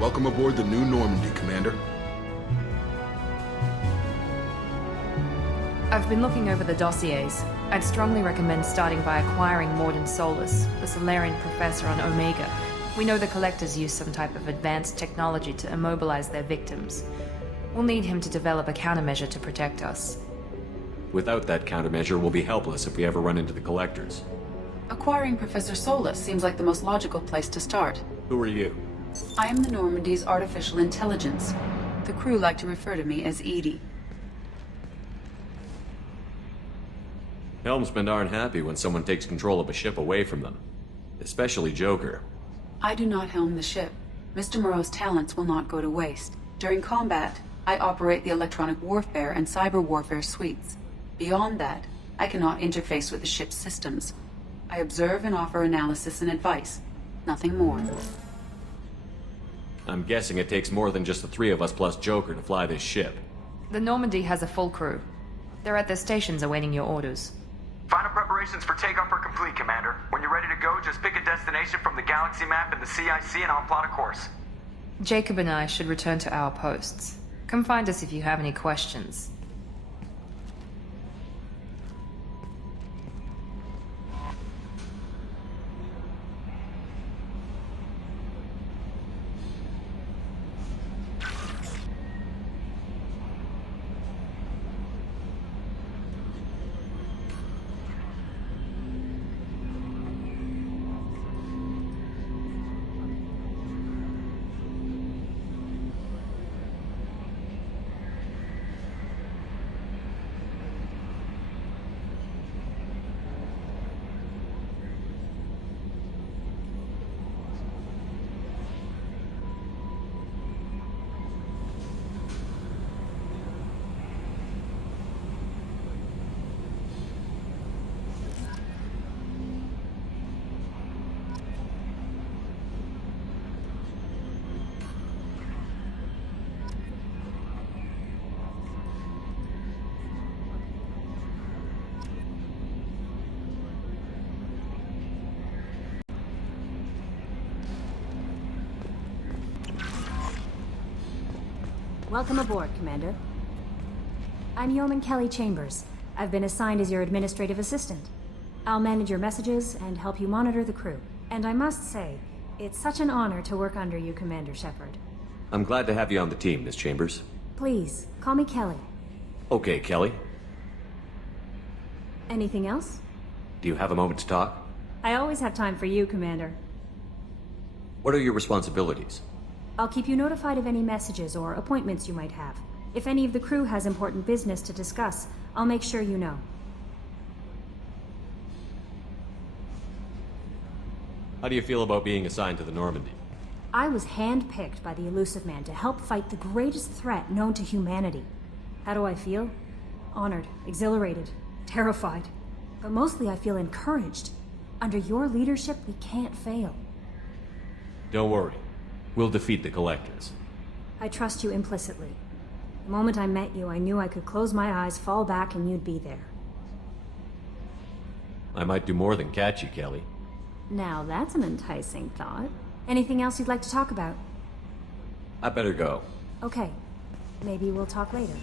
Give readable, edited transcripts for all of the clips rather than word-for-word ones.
Welcome aboard the new Normandy, Commander. I've been looking over the dossiers. I'd strongly recommend starting by acquiring Mordin Solus, the Solarian professor on Omega. We know the Collectors use some type of advanced technology to immobilize their victims. We'll need him to develop a countermeasure to protect us. Without that countermeasure, we'll be helpless if we ever run into the Collectors. Acquiring Professor Solus seems like the most logical place to start. Who are you? I am the Normandy's artificial intelligence. The crew like to refer to me as Edie. Helmsmen aren't happy when someone takes control of a ship away from them. Especially Joker. I do not helm the ship. Mr. Moreau's talents will not go to waste. During combat, I operate the electronic warfare and cyber warfare suites. Beyond that, I cannot interface with the ship's systems. I observe and offer analysis and advice. Nothing more. I'm guessing it takes more than just the three of us plus Joker to fly this ship. The Normandy has a full crew. They're at their stations awaiting your orders. Final preparations for takeoff are complete, Commander. When you're ready to go, just pick a destination from the galaxy map in the CIC and I'll plot a course. Jacob and I should return to our posts. Come find us if you have any questions. Welcome aboard, Commander. I'm Yeoman Kelly Chambers. I've been assigned as your administrative assistant. I'll manage your messages and help you monitor the crew. And I must say, it's such an honor to work under you, Commander Shepard. I'm glad to have you on the team, Miss Chambers. Please, call me Kelly. Okay, Kelly. Anything else? Do you have a moment to talk? I always have time for you, Commander. What are your responsibilities? I'll keep you notified of any messages or appointments you might have. If any of the crew has important business to discuss, I'll make sure you know. How do you feel about being assigned to the Normandy? I was handpicked by the Elusive Man to help fight the greatest threat known to humanity. How do I feel? Honored, exhilarated, terrified. But mostly I feel encouraged. Under your leadership, we can't fail. Don't worry. We'll defeat the Collectors. I trust you implicitly. The moment I met you, I knew I could close my eyes, fall back, and you'd be there. I might do more than catch you, Kelly. Now that's an enticing thought. Anything else you'd like to talk about? I better go. Okay. Maybe we'll talk later.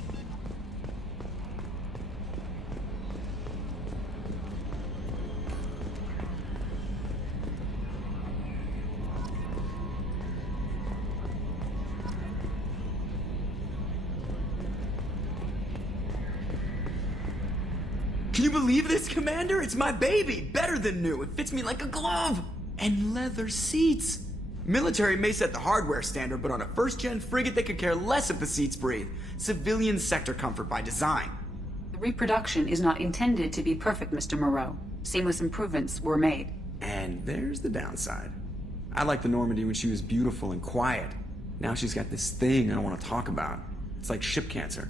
Can you believe this, Commander? It's my baby! Better than new. It fits me like a glove! And leather seats! Military may set the hardware standard, but on a first-gen frigate they could care less if the seats breathe. Civilian sector comfort by design. The reproduction is not intended to be perfect, Mr. Moreau. Seamless improvements were made. And there's the downside. I liked the Normandy when she was beautiful and quiet. Now she's got this thing I don't want to talk about. It's like ship cancer.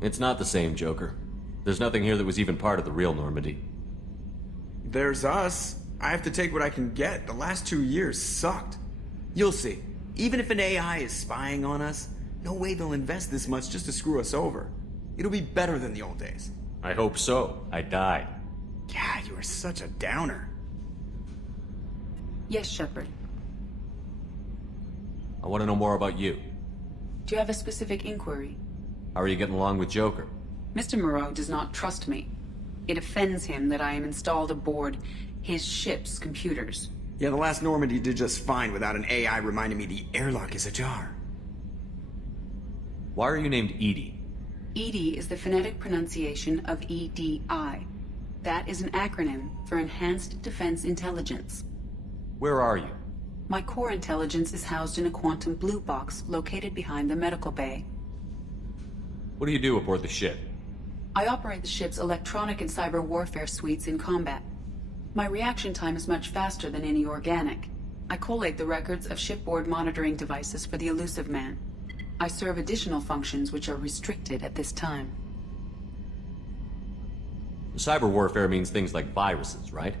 It's not the same, Joker. There's nothing here that was even part of the real Normandy. There's us. I have to take what I can get. The last 2 years sucked. You'll see. Even if an AI is spying on us, no way they'll invest this much just to screw us over. It'll be better than the old days. I hope so. I died. Yeah, you are such a downer. Yes, Shepard. I want to know more about you. Do you have a specific inquiry? How are you getting along with Joker? Mr. Moreau does not trust me. It offends him that I am installed aboard his ship's computers. Yeah, the last Normandy did just fine without an AI reminding me the airlock is ajar. Why are you named Edie? EDI is the phonetic pronunciation of EDI. That is an acronym for Enhanced Defense Intelligence. Where are you? My core intelligence is housed in a quantum blue box located behind the medical bay. What do you do aboard the ship? I operate the ship's electronic and cyber warfare suites in combat. My reaction time is much faster than any organic. I collate the records of shipboard monitoring devices for the Elusive Man. I serve additional functions which are restricted at this time. Cyber warfare means things like viruses, right?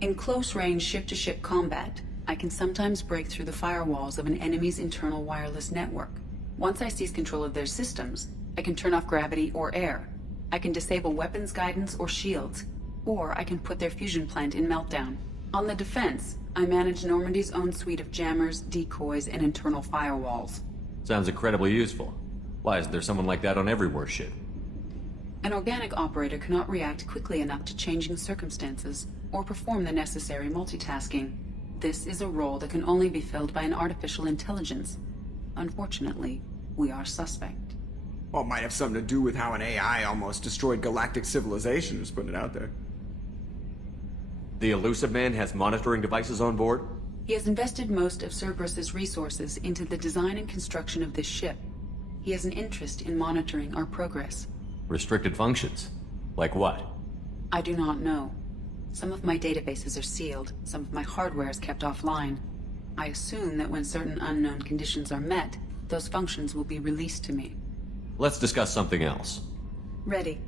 In close-range ship-to-ship combat, I can sometimes break through the firewalls of an enemy's internal wireless network. Once I seize control of their systems, I can turn off gravity or air. I can disable weapons guidance or shields, or I can put their fusion plant in meltdown. On the defense, I manage Normandy's own suite of jammers, decoys, and internal firewalls. Sounds incredibly useful. Why isn't there someone like that on every warship? An organic operator cannot react quickly enough to changing circumstances, or perform the necessary multitasking. This is a role that can only be filled by an artificial intelligence. Unfortunately, we are suspect. Well, it might have something to do with how an AI almost destroyed galactic civilization, just putting it out there. The Elusive Man has monitoring devices on board? He has invested most of Cerberus's resources into the design and construction of this ship. He has an interest in monitoring our progress. Restricted functions? Like what? I do not know. Some of my databases are sealed, some of my hardware is kept offline. I assume that when certain unknown conditions are met, those functions will be released to me. Let's discuss something else. Ready.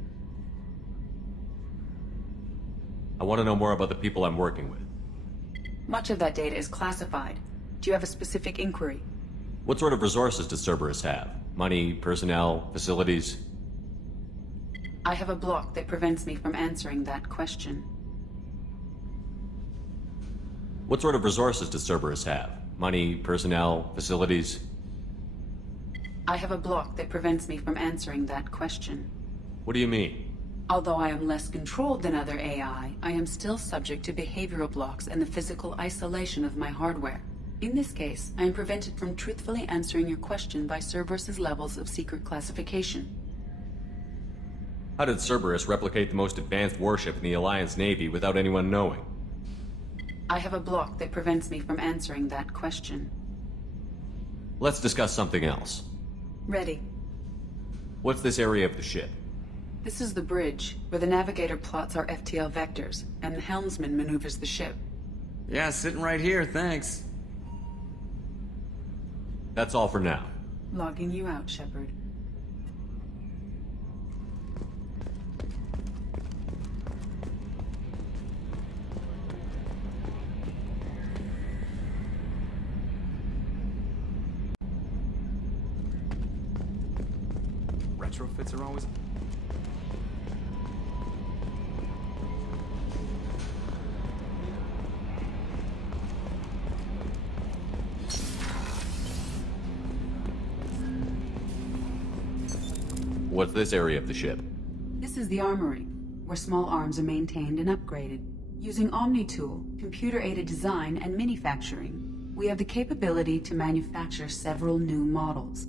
I want to know more about the people I'm working with. Much of that data is classified. Do you have a specific inquiry? What sort of resources does Cerberus have? Money, personnel, facilities? I have a block that prevents me from answering that question. What sort of resources does Cerberus have? Money, personnel, facilities? I have a block that prevents me from answering that question. What do you mean? Although I am less controlled than other AI, I am still subject to behavioral blocks and the physical isolation of my hardware. In this case, I am prevented from truthfully answering your question by Cerberus's levels of secret classification. How did Cerberus replicate the most advanced warship in the Alliance Navy without anyone knowing? I have a block that prevents me from answering that question. Let's discuss something else. Ready. What's this area of the ship? This is the bridge, where the navigator plots our FTL vectors, and the helmsman maneuvers the ship. Yeah, sitting right here, thanks. That's all for now. Logging you out, Shepard. Retrofits are always... What's this area of the ship? This is the armory, where small arms are maintained and upgraded. Using Omni-Tool, computer-aided design, and manufacturing, we have the capability to manufacture several new models.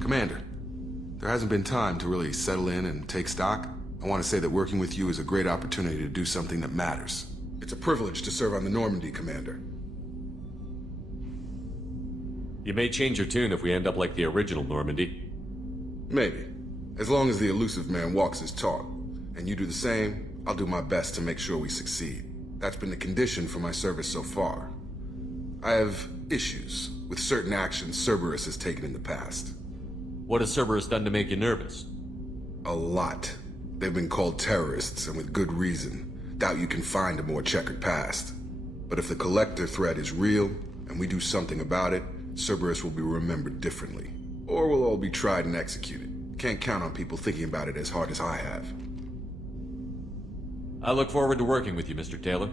Commander, there hasn't been time to really settle in and take stock. I want to say that working with you is a great opportunity to do something that matters. It's a privilege to serve on the Normandy, Commander. You may change your tune if we end up like the original Normandy. Maybe. As long as the Elusive Man walks his talk, and you do the same, I'll do my best to make sure we succeed. That's been the condition for my service so far. I have issues with certain actions Cerberus has taken in the past. What has Cerberus done to make you nervous? A lot. They've been called terrorists, and with good reason. Doubt you can find a more checkered past. But if the Collector threat is real, and we do something about it, Cerberus will be remembered differently. Or we'll all be tried and executed. Can't count on people thinking about it as hard as I have. I look forward to working with you, Mr. Taylor.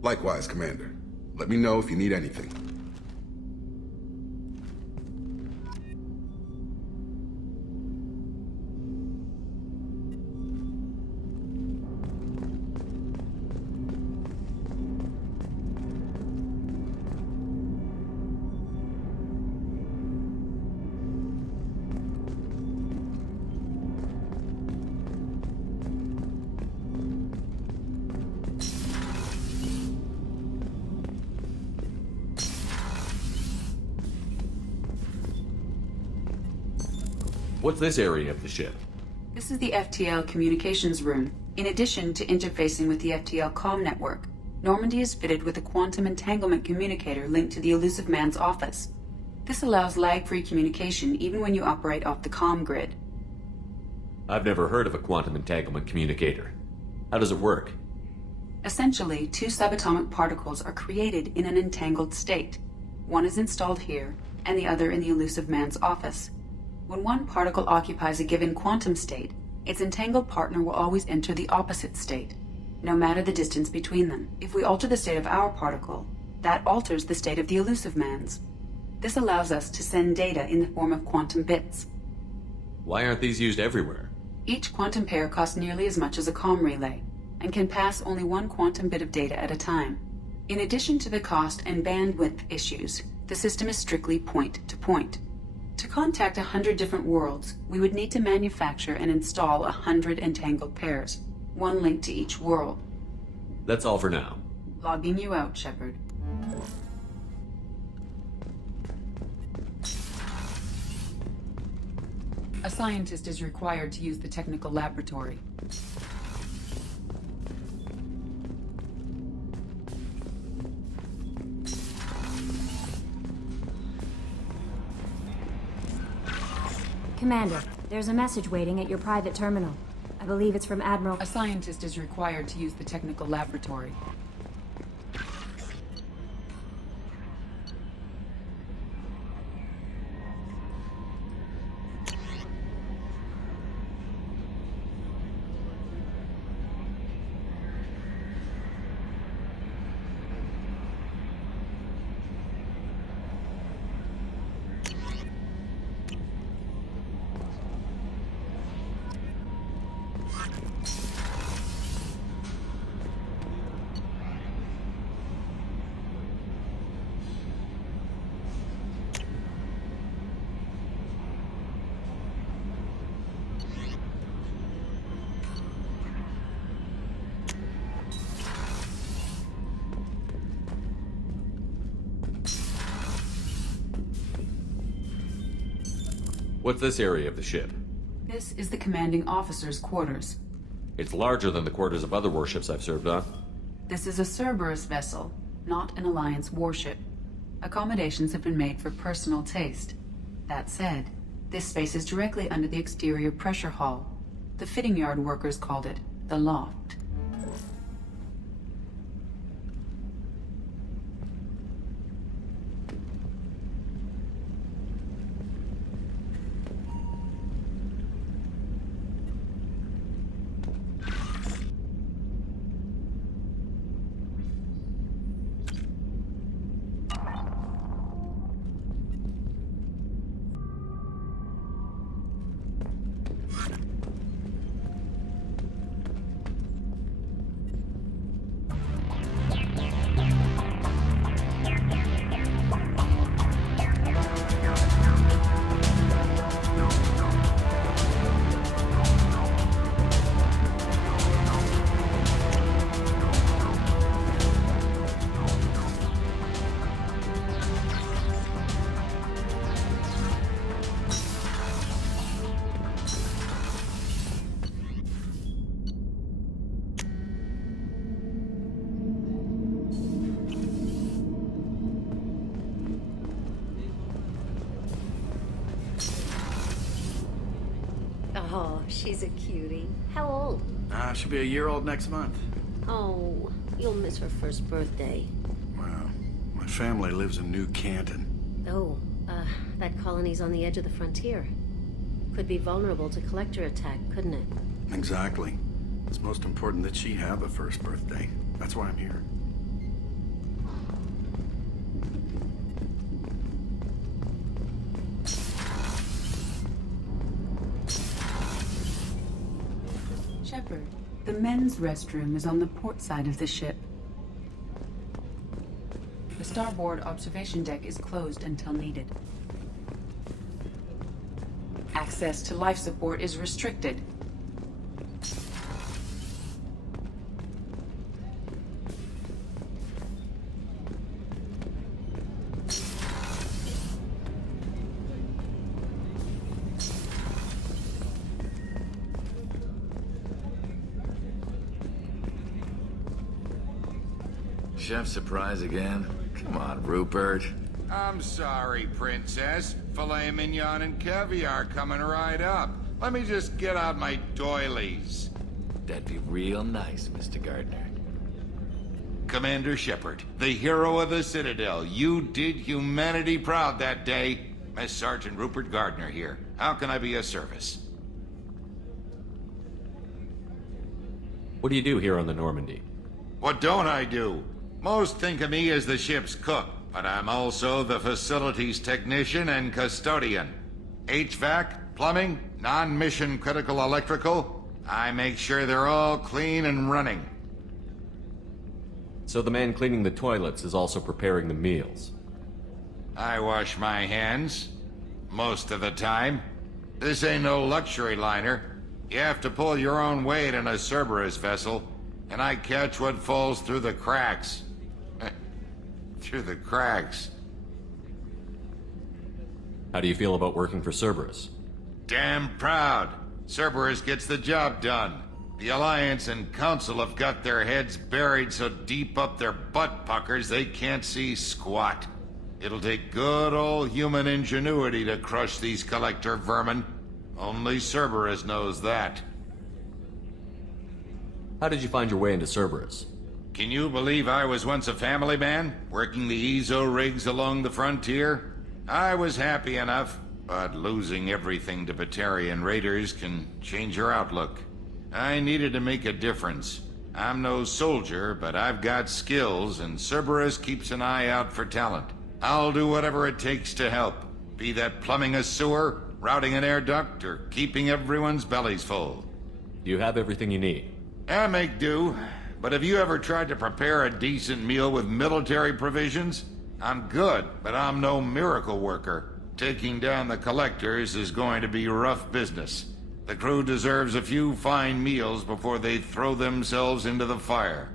Likewise, Commander. Let me know if you need anything. What's this area of the ship? This is the FTL communications room. In addition to interfacing with the FTL comm network, Normandy is fitted with a quantum entanglement communicator linked to the Elusive Man's office. This allows lag-free communication even when you operate off the comm grid. I've never heard of a quantum entanglement communicator. How does it work? Essentially, two subatomic particles are created in an entangled state. One is installed here, and the other in the Elusive Man's office. When one particle occupies a given quantum state, its entangled partner will always enter the opposite state, no matter the distance between them. If we alter the state of our particle, that alters the state of the Elusive Man's. This allows us to send data in the form of quantum bits. Why aren't these used everywhere? Each quantum pair costs nearly as much as a comm relay, and can pass only one quantum bit of data at a time. In addition to the cost and bandwidth issues, the system is strictly point-to-point. To contact 100 different worlds, we would need to manufacture and install 100 entangled pairs, one link to each world. That's all for now. Logging you out, Shepard. A scientist is required to use the technical laboratory. Commander, there's a message waiting at your private terminal. I believe it's from Admiral... A scientist is required to use the technical laboratory. What's this area of the ship? This is the commanding officer's quarters. It's larger than the quarters of other warships I've served on. This is a Cerberus vessel, not an Alliance warship. Accommodations have been made for personal taste. That said, this space is directly under the exterior pressure hull. The fitting yard workers called it the loft. Oh, she's a cutie. How old? She'll be a year old next month. Oh, you'll miss her first birthday. My family lives in New Canton. Oh, that colony's on the edge of the frontier. Could be vulnerable to collector attack, couldn't it? Exactly. It's most important that she have a first birthday. That's why I'm here. Shepard, the men's restroom is on the port side of the ship. The starboard observation deck is closed until needed. Access to life support is restricted. Chef surprise again? Come on, Rupert. I'm sorry, Princess. Filet mignon and caviar coming right up. Let me just get out my doilies. That'd be real nice, Mr. Gardner. Commander Shepard, the hero of the Citadel. You did humanity proud that day. Miss Sergeant Rupert Gardner here. How can I be of service? What do you do here on the Normandy? What don't I do? Most think of me as the ship's cook, but I'm also the facilities technician and custodian. HVAC, plumbing, non-mission critical electrical. I make sure they're all clean and running. So the man cleaning the toilets is also preparing the meals. I wash my hands. Most of the time. This ain't no luxury liner. You have to pull your own weight in a Cerberus vessel, and I catch what falls through the cracks. Through the cracks. How do you feel about working for Cerberus? Damn proud. Cerberus gets the job done. The Alliance and Council have got their heads buried so deep up their butt puckers they can't see squat. It'll take good old human ingenuity to crush these collector vermin. Only Cerberus knows that. How did you find your way into Cerberus? Can you believe I was once a family man, working the EZO rigs along the frontier? I was happy enough, but losing everything to Batarian raiders can change your outlook. I needed to make a difference. I'm no soldier, but I've got skills, and Cerberus keeps an eye out for talent. I'll do whatever it takes to help, be that plumbing a sewer, routing an air duct, or keeping everyone's bellies full. Do you have everything you need? I make do. But have you ever tried to prepare a decent meal with military provisions? I'm good, but I'm no miracle worker. Taking down the collectors is going to be rough business. The crew deserves a few fine meals before they throw themselves into the fire.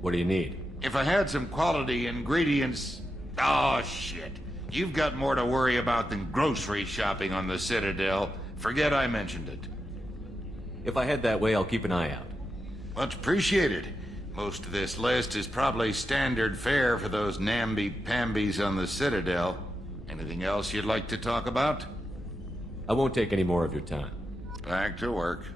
What do you need? If I had some quality ingredients... Oh, shit. You've got more to worry about than grocery shopping on the Citadel. Forget I mentioned it. If I head that way, I'll keep an eye out. Much appreciated. Most of this list is probably standard fare for those namby-pambies on the Citadel. Anything else you'd like to talk about? I won't take any more of your time. Back to work.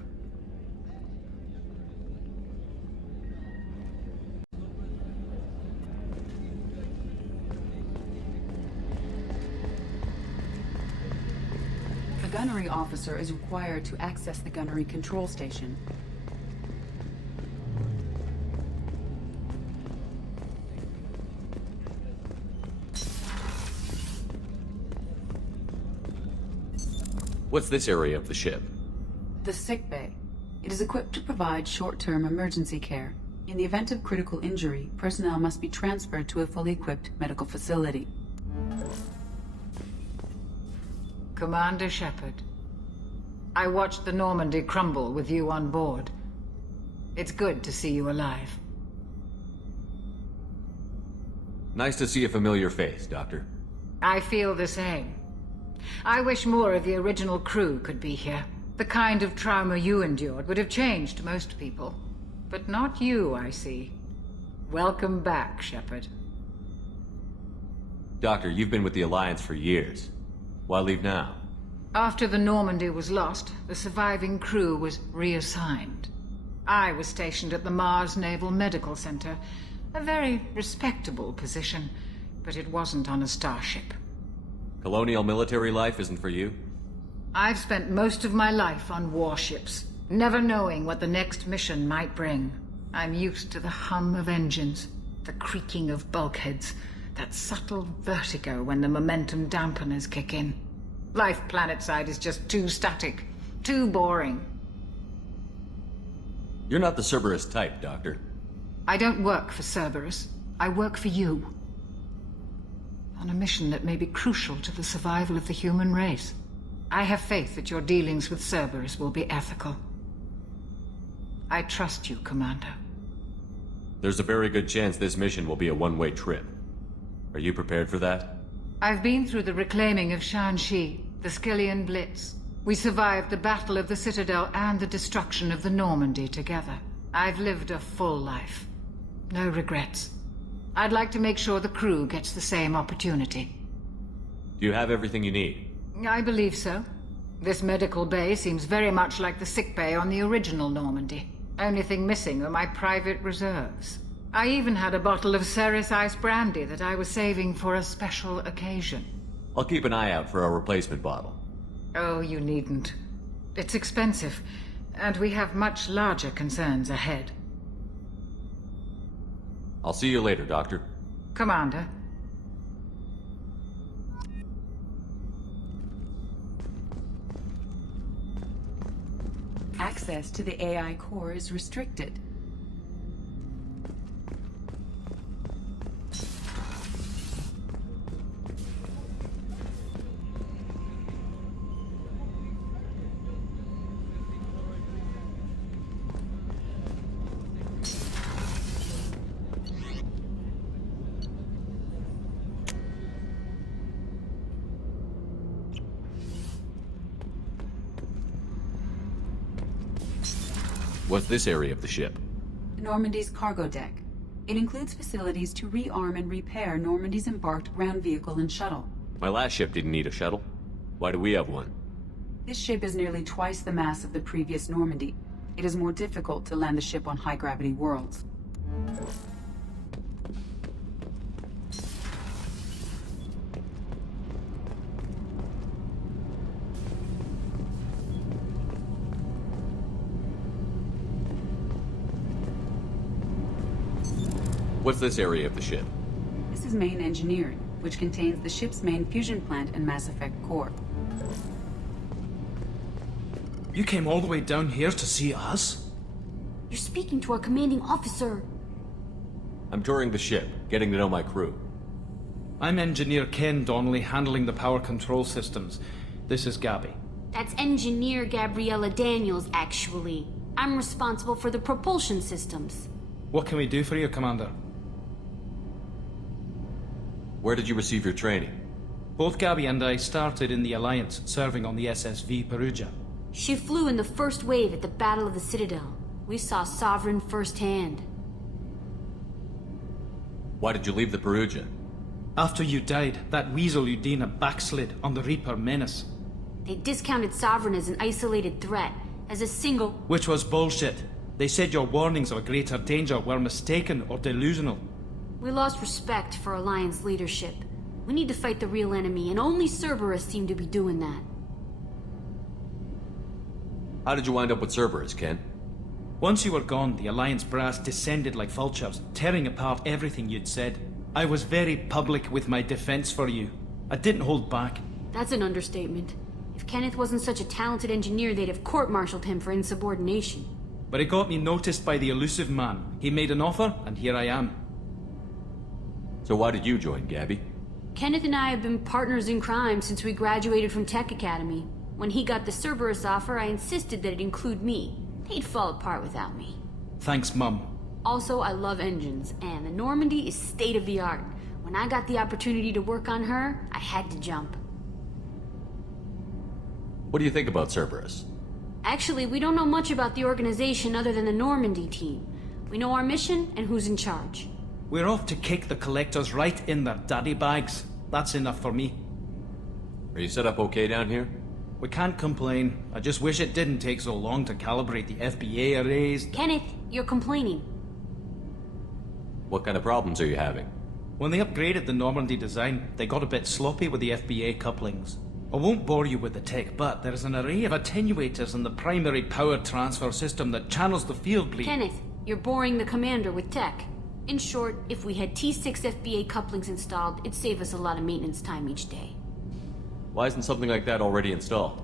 The gunnery officer is required to access the gunnery control station. What's this area of the ship? The sick bay. It is equipped to provide short-term emergency care. In the event of critical injury, personnel must be transferred to a fully equipped medical facility. Commander Shepard, I watched the Normandy crumble with you on board. It's good to see you alive. Nice to see a familiar face, Doctor. I feel the same. I wish more of the original crew could be here. The kind of trauma you endured would have changed most people. But not you, I see. Welcome back, Shepard. Doctor, you've been with the Alliance for years. Why leave now? After the Normandy was lost, the surviving crew was reassigned. I was stationed at the Mars Naval Medical Center, A very respectable position, but it wasn't on a starship. Colonial military life isn't for you? I've spent most of my life on warships, never knowing what the next mission might bring. I'm used to the hum of engines, the creaking of bulkheads, that subtle vertigo when the momentum dampeners kick in. Life planetside is just too static, too boring. You're not the Cerberus type, Doctor. I don't work for Cerberus. I work for you. On a mission that may be crucial to the survival of the human race. I have faith that your dealings with Cerberus will be ethical. I trust you, Commander. There's a very good chance this mission will be a one-way trip. Are you prepared for that? I've been through the reclaiming of Shanxi, the Skillian Blitz. We survived the Battle of the Citadel and the destruction of the Normandy together. I've lived a full life. No regrets. I'd like to make sure the crew gets the same opportunity. Do you have everything you need? I believe so. This medical bay seems very much like the sick bay on the original Normandy. Only thing missing are my private reserves. I even had a bottle of Ceres Ice brandy that I was saving for a special occasion. I'll keep an eye out for a replacement bottle. Oh, you needn't. It's expensive, and we have much larger concerns ahead. I'll see you later, Doctor. Commander. Access to the AI core is restricted. What's this area of the ship? Normandy's cargo deck. It includes facilities to rearm and repair Normandy's embarked ground vehicle and shuttle. My last ship didn't need a shuttle. Why do we have one? This ship is nearly twice the mass of the previous Normandy. It is more difficult to land the ship on high-gravity worlds. What's this area of the ship? This is main engineering, which contains the ship's main fusion plant and Mass Effect core. You came all the way down here to see us? You're speaking to our commanding officer. I'm touring the ship, getting to know my crew. I'm Engineer Ken Donnelly, handling the power control systems. This is Gabby. That's Engineer Gabriella Daniels, actually. I'm responsible for the propulsion systems. What can we do for you, Commander? Where did you receive your training? Both Gabby and I started in the Alliance, serving on the SSV Perugia. She flew in the first wave at the Battle of the Citadel. We saw Sovereign firsthand. Why did you leave the Perugia? After you died, that weasel Udina backslid on the Reaper Menace. They discounted Sovereign as an isolated threat, as a single... Which was bullshit. They said your warnings of a greater danger were mistaken or delusional. We lost respect for Alliance leadership. We need to fight the real enemy, and only Cerberus seemed to be doing that. How did you wind up with Cerberus, Ken? Once you were gone, the Alliance brass descended like vultures, tearing apart everything you'd said. I was very public with my defense for you. I didn't hold back. That's an understatement. If Kenneth wasn't such a talented engineer, they'd have court-martialed him for insubordination. But it got me noticed by the elusive man. He made an offer, and here I am. So why did you join, Gabby? Kenneth and I have been partners in crime since we graduated from Tech Academy. When he got the Cerberus offer, I insisted that it include me. They'd fall apart without me. Thanks, Mum. Also, I love engines, and the Normandy is state-of-the-art. When I got the opportunity to work on her, I had to jump. What do you think about Cerberus? Actually, we don't know much about the organization other than the Normandy team. We know our mission and who's in charge. We're off to kick the Collectors right in their daddy bags. That's enough for me. Are you set up okay down here? We can't complain. I just wish it didn't take so long to calibrate the FBA arrays. Kenneth, you're complaining. What kind of problems are you having? When they upgraded the Normandy design, they got a bit sloppy with the FBA couplings. I won't bore you with the tech, but there is an array of attenuators in the primary power transfer system that channels the field bleed. Kenneth, you're boring the commander with tech. In short, if we had T6 FBA couplings installed, it'd save us a lot of maintenance time each day. Why isn't something like that already installed?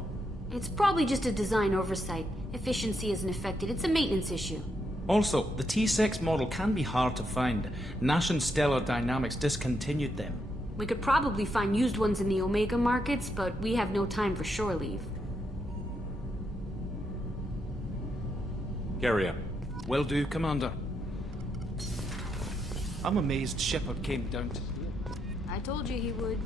It's probably just a design oversight. Efficiency isn't affected, it's a maintenance issue. Also, the T6 model can be hard to find. Nash and Stellar Dynamics discontinued them. We could probably find used ones in the Omega markets, but we have no time for shore leave. Carry on. Will do, Commander. I'm amazed Shepard came down to... I told you he would.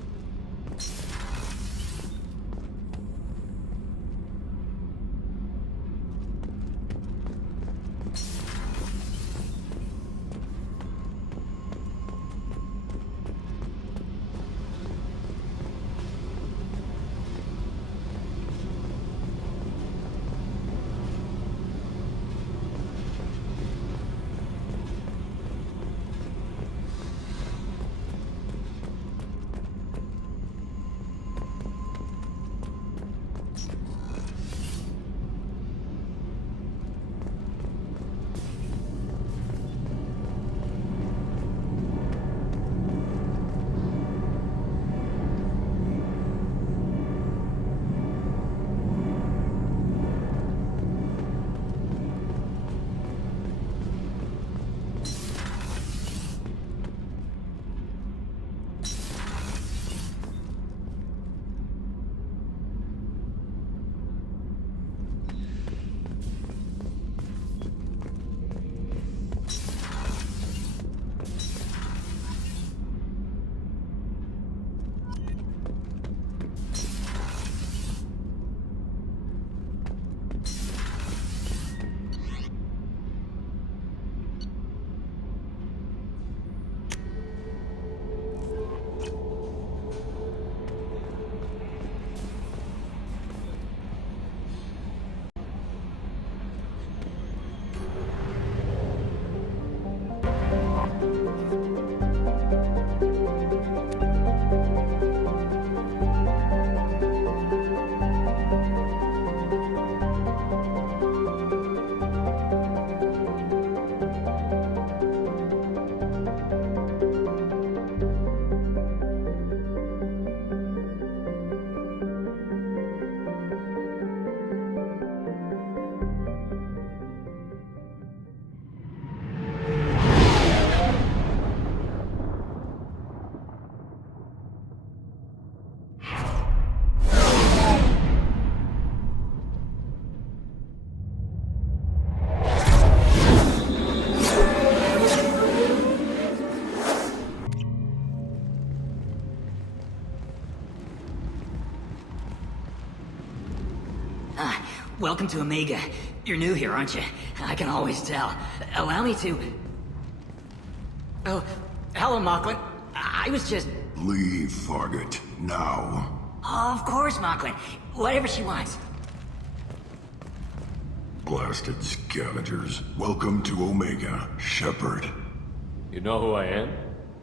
Welcome to Omega. You're new here, aren't you? I can always tell. Allow me to... Oh, hello, Mocklin. I was just... Leave, Fargate. Now. Of course, Mocklin. Whatever she wants. Blasted scavengers. Welcome to Omega, Shepard. You know who I am?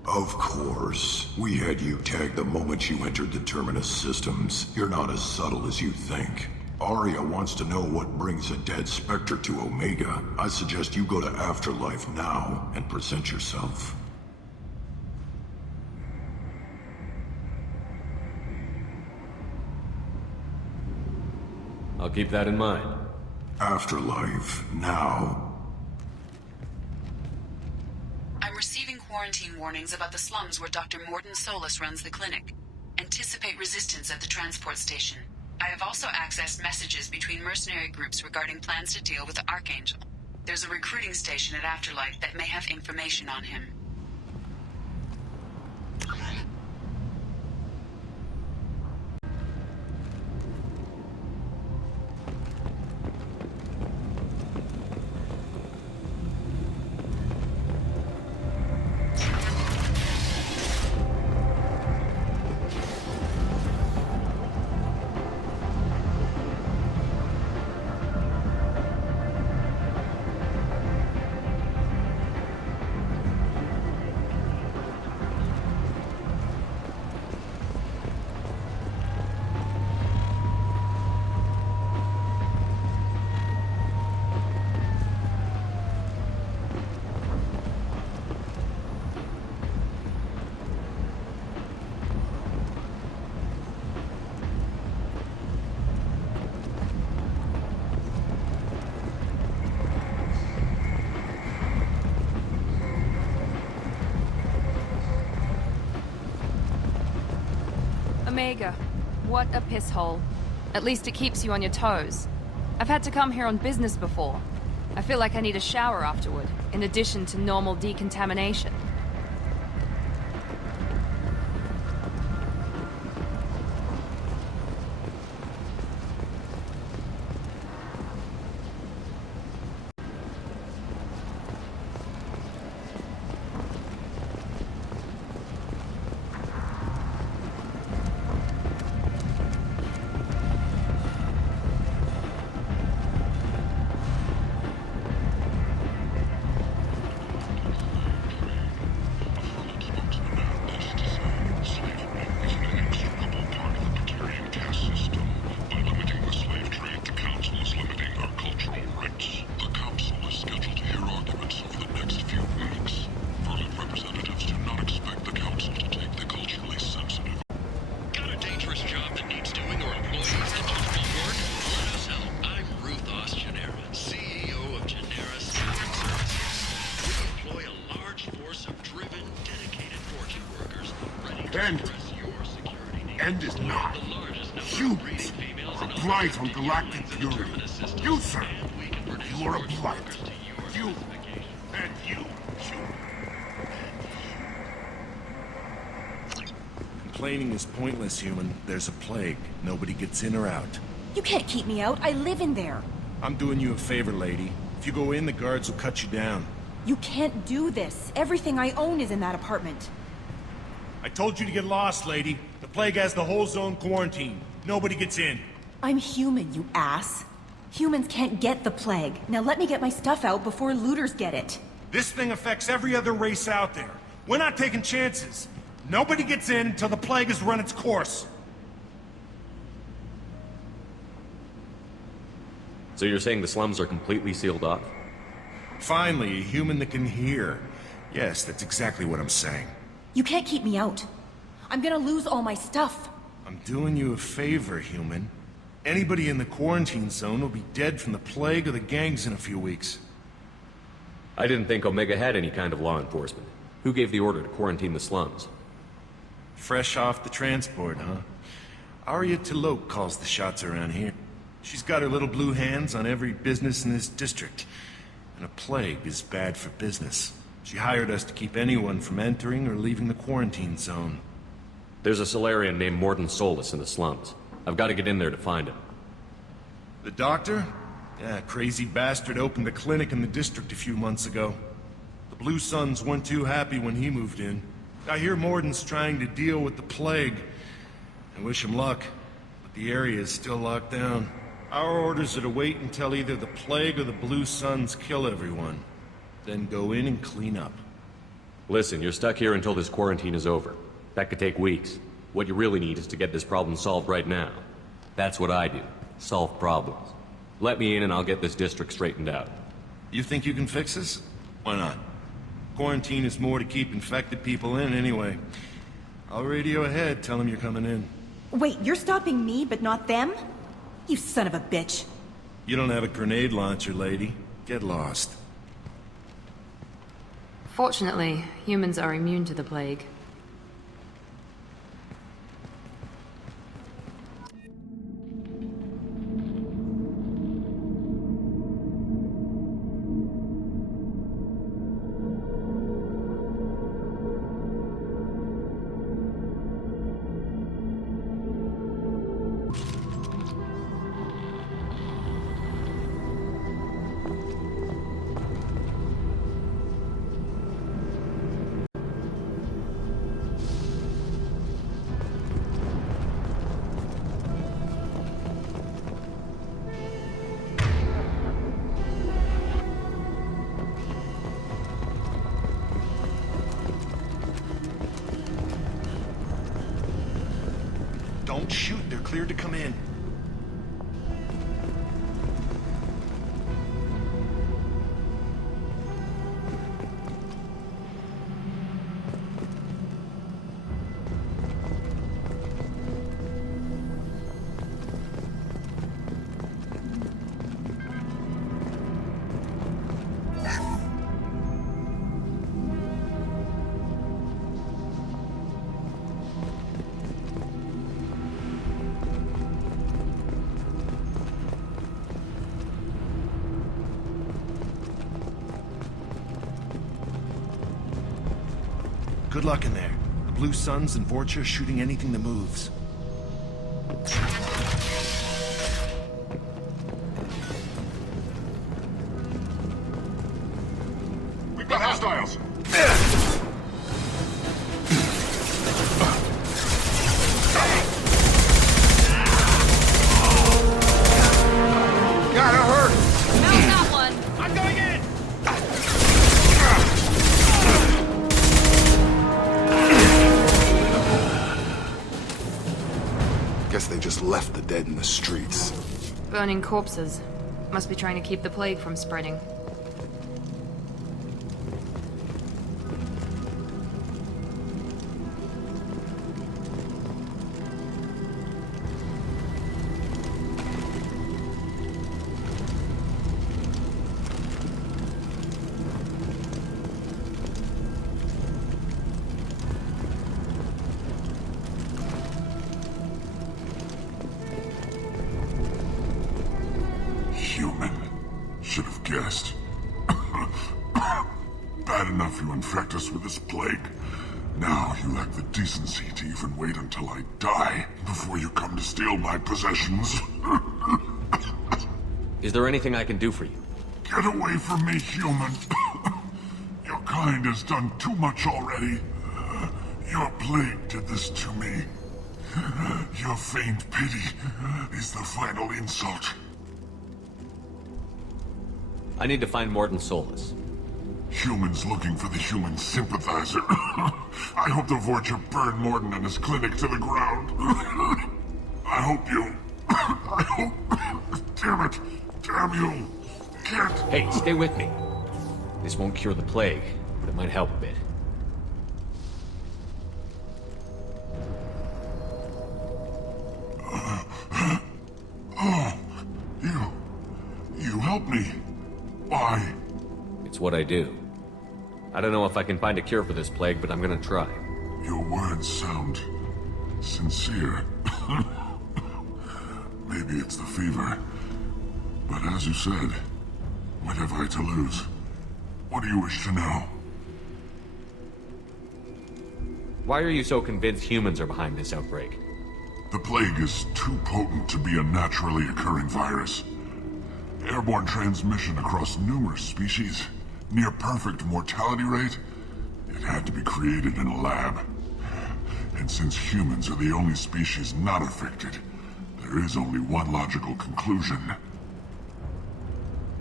Of course. We had you tagged the moment you entered the Terminus systems. You're not as subtle as you think. Arya wants to know what brings a dead Spectre to Omega. I suggest you go to Afterlife now and present yourself. I'll keep that in mind. Afterlife now. I'm receiving quarantine warnings about the slums where Dr. Mordin Solus runs the clinic. Anticipate resistance at the transport station. I have also accessed messages between mercenary groups regarding plans to deal with the Archangel. There's a recruiting station at Afterlife that may have information on him. Omega. What a piss hole. At least it keeps you on your toes. I've had to come here on business before. I feel like I need a shower afterward, in addition to normal decontamination. End is not. Humans are a blight on galactic purity. You, sir, you are a blight. You and you. Complaining is pointless, human. There's a plague. Nobody gets in or out. You can't keep me out. I live in there. I'm doing you a favor, lady. If you go in, the guards will cut you down. You can't do this. Everything I own is in that apartment. I told you to get lost, lady. The plague has the whole zone quarantined. Nobody gets in. I'm human, you ass. Humans can't get the plague. Now let me get my stuff out before looters get it. This thing affects every other race out there. We're not taking chances. Nobody gets in until the plague has run its course. So you're saying the slums are completely sealed off? Finally, a human that can hear. Yes, that's exactly what I'm saying. You can't keep me out. I'm gonna lose all my stuff. I'm doing you a favor, human. Anybody in the quarantine zone will be dead from the plague or the gangs in a few weeks. I didn't think Omega had any kind of law enforcement. Who gave the order to quarantine the slums? Fresh off the transport, huh? Arya Tilok calls the shots around here. She's got her little blue hands on every business in this district. And a plague is bad for business. She hired us to keep anyone from entering or leaving the quarantine zone. There's a Solarian named Mordin Solus in the slums. I've got to get in there to find him. The doctor? Yeah, crazy bastard opened a clinic in the district a few months ago. The Blue Suns weren't too happy when he moved in. I hear Mordin's trying to deal with the plague. I wish him luck, but the area is still locked down. Our orders are to wait until either the plague or the Blue Suns kill everyone. Then go in and clean up. Listen, you're stuck here until this quarantine is over. That could take weeks. What you really need is to get this problem solved right now. That's what I do. Solve problems. Let me in and I'll get this district straightened out. You think you can fix this? Why not? Quarantine is more to keep infected people in anyway. I'll radio ahead, tell them you're coming in. Wait, you're stopping me, but not them? You son of a bitch. You don't have a grenade launcher, lady. Get lost. Fortunately, humans are immune to the plague. Don't shoot, they're cleared to come in. Good luck in there. The Blue Suns and Vorcha are shooting anything that moves. We've got hostiles! Gotta hurt! Found that one! I'm going in! Guess they just left the dead in the streets. Burning corpses. Must be trying to keep the plague from spreading. Human. Should have guessed. Bad enough you infect us with this plague. Now you lack the decency to even wait until I die before you come to steal my possessions. Is there anything I can do for you? Get away from me, human. Your kind has done too much already. Your plague did this to me. Your feigned pity is the final insult. I need to find Mordin Solus. Humans looking for the human sympathizer. I hope the Vorcha burn Mordin and his clinic to the ground. I hope you... I hope... Damn it. Damn you. Can't... Hey, stay with me. This won't cure the plague, but it might help a bit. You help me. Why? It's what I do. I don't know if I can find a cure for this plague, but I'm gonna try. Your words sound sincere. Maybe it's the fever. But as you said, what have I to lose? What do you wish to know? Why are you so convinced humans are behind this outbreak? The plague is too potent to be a naturally occurring virus. Airborne transmission across numerous species, near perfect mortality rate. It had to be created in a lab. And since humans are the only species not affected, there is only one logical conclusion.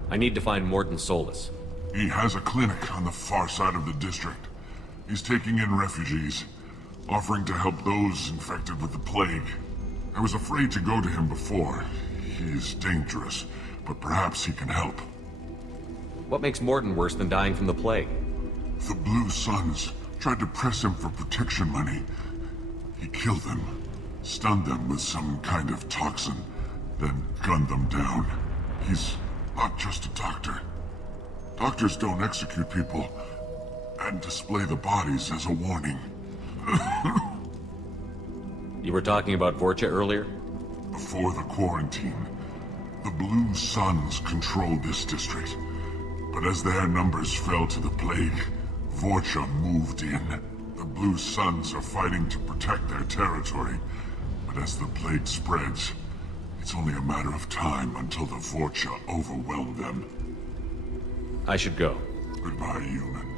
I need to find Mordin Solus. He has a clinic on the far side of the district. He's taking in refugees, offering to help those infected with the plague. I was afraid to go to him before. He's dangerous, but perhaps he can help. What makes Mordin worse than dying from the plague? The Blue Suns tried to press him for protection money. He killed them, stunned them with some kind of toxin, then gunned them down. He's not just a doctor. Doctors don't execute people and display the bodies as a warning. You were talking about Vorcha earlier? Before the quarantine, the Blue Suns controlled this district. But as their numbers fell to the plague, Vorcha moved in. The Blue Suns are fighting to protect their territory. But as the plague spreads, it's only a matter of time until the Vorcha overwhelm them. I should go. Goodbye, human.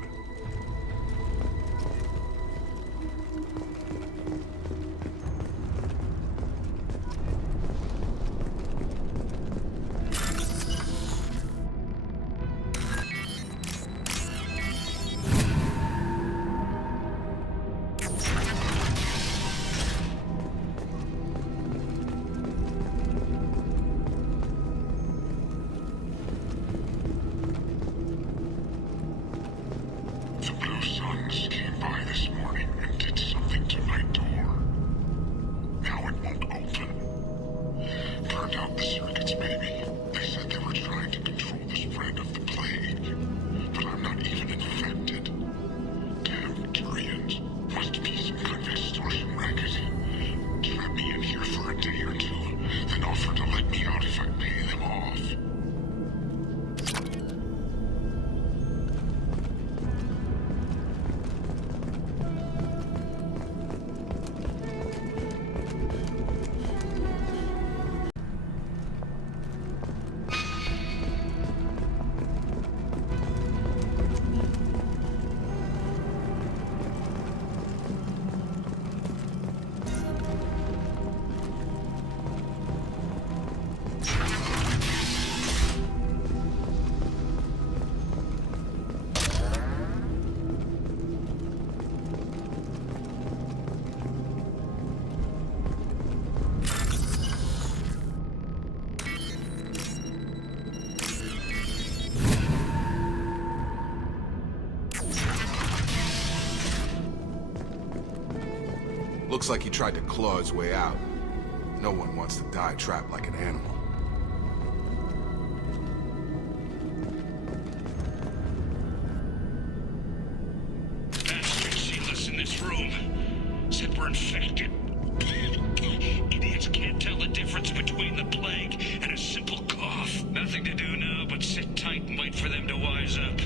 Looks like he tried to claw his way out. No one wants to die trapped like an animal. Bastards see us in this room. Said we're infected. Idiots can't tell the difference between the plague and a simple cough. Nothing to do now but sit tight and wait for them to wise up.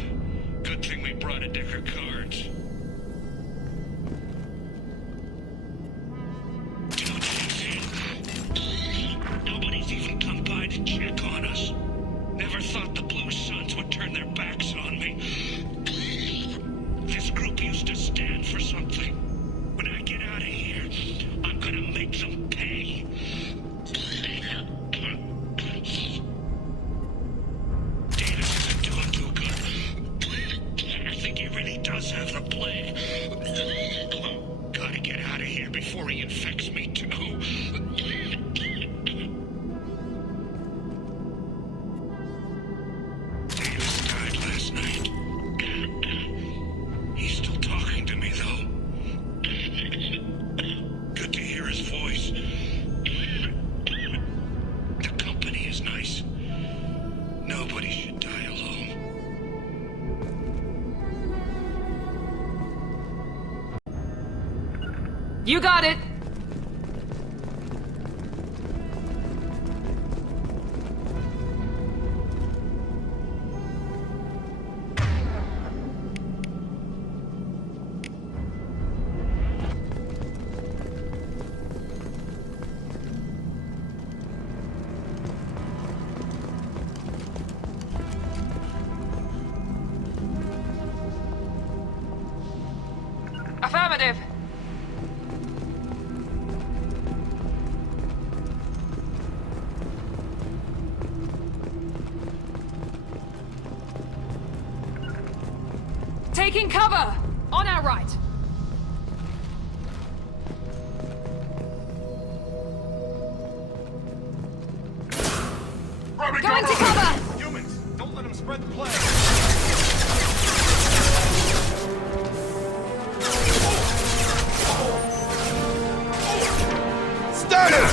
Good thing we brought a deck of cards. Nobody's even come by to check on us. Never thought the Blue Suns would turn their backs on me. This group used to stand for something. When I get out of here, I'm gonna make them pay. Davis isn't doing too good. I think he really does have the plague. Gotta get out of here before he infects me too. Davis died last night. He's still talking to me, though. Good to hear his voice. The company is nice. Nobody should die alone. You got it! Affirmative! Taking cover! On our right! Going to cover! Humans, don't let them spread the plague. Stunner!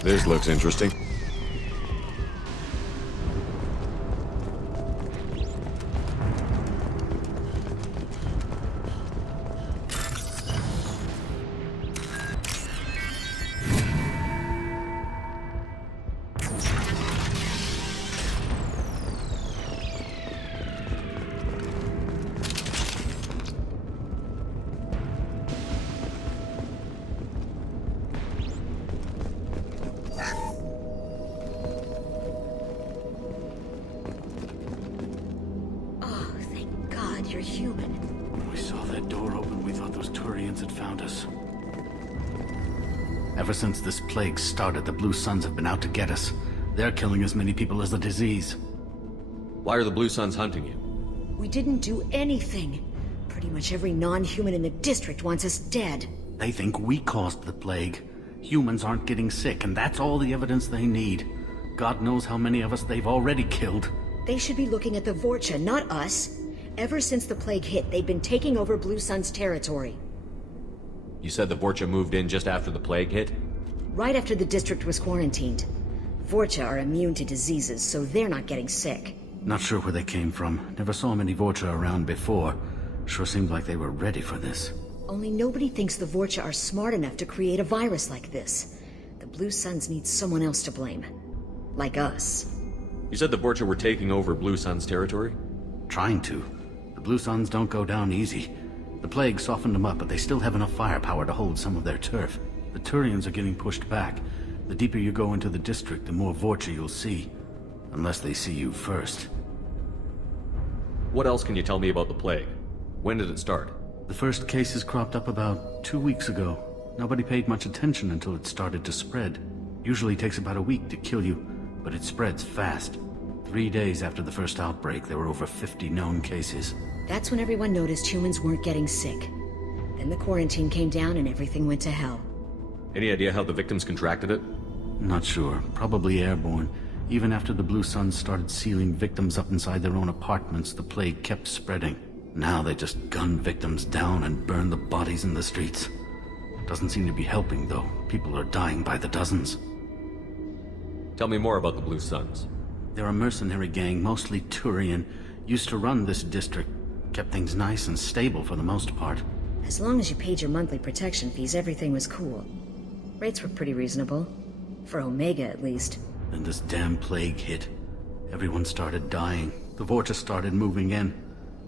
This looks interesting. You're human. When we saw that door open, we thought those Turians had found us. Ever since this plague started, the Blue Suns have been out to get us. They're killing as many people as the disease. Why are the Blue Suns hunting you? We didn't do anything. Pretty much every non-human in the district wants us dead. They think we caused the plague. Humans aren't getting sick, and that's all the evidence they need. God knows how many of us they've already killed. They should be looking at the Vorcha, not us. Ever since the plague hit, they've been taking over Blue Sun's territory. You said the Vorcha moved in just after the plague hit? Right after the district was quarantined. Vorcha are immune to diseases, so they're not getting sick. Not sure where they came from. Never saw many Vorcha around before. Sure seemed like they were ready for this. Only nobody thinks the Vorcha are smart enough to create a virus like this. The Blue Suns need someone else to blame. Like us. You said the Vorcha were taking over Blue Sun's territory? Trying to. The Blue Suns don't go down easy. The plague softened them up, but they still have enough firepower to hold some of their turf. The Turians are getting pushed back. The deeper you go into the district, the more Vorcha you'll see. Unless they see you first. What else can you tell me about the plague? When did it start? The first cases cropped up about 2 weeks ago. Nobody paid much attention until it started to spread. Usually takes about a week to kill you, but it spreads fast. 3 days after the first outbreak, there were over 50 known cases. That's when everyone noticed humans weren't getting sick. Then the quarantine came down and everything went to hell. Any idea how the victims contracted it? Not sure. Probably airborne. Even after the Blue Suns started sealing victims up inside their own apartments, the plague kept spreading. Now they just gun victims down and burn the bodies in the streets. Doesn't seem to be helping, though. People are dying by the dozens. Tell me more about the Blue Suns. They're a mercenary gang, mostly Turian. Used to run this district. Kept things nice and stable for the most part. As long as you paid your monthly protection fees, everything was cool. Rates were pretty reasonable. For Omega, at least. Then this damn plague hit. Everyone started dying. The Vorcha started moving in.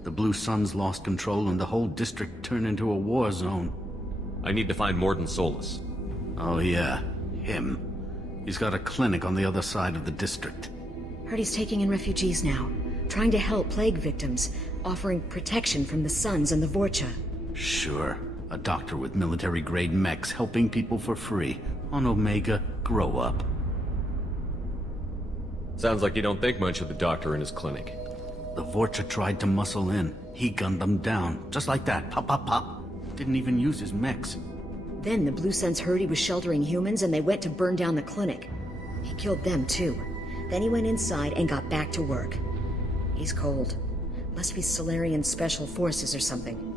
The Blue Suns lost control and the whole district turned into a war zone. I need to find Mordin Solus. Oh yeah, him. He's got a clinic on the other side of the district. Heard he's taking in refugees now. Trying to help plague victims. Offering protection from the Suns and the Vorcha. Sure. A doctor with military-grade mechs helping people for free. On Omega, grow up. Sounds like you don't think much of the doctor in his clinic. The Vorcha tried to muscle in. He gunned them down. Just like that. Pop, pop, pop. Didn't even use his mechs. Then the Blue Suns heard he was sheltering humans and they went to burn down the clinic. He killed them too. Then he went inside and got back to work. He's cold. Must be Solarian Special Forces or something.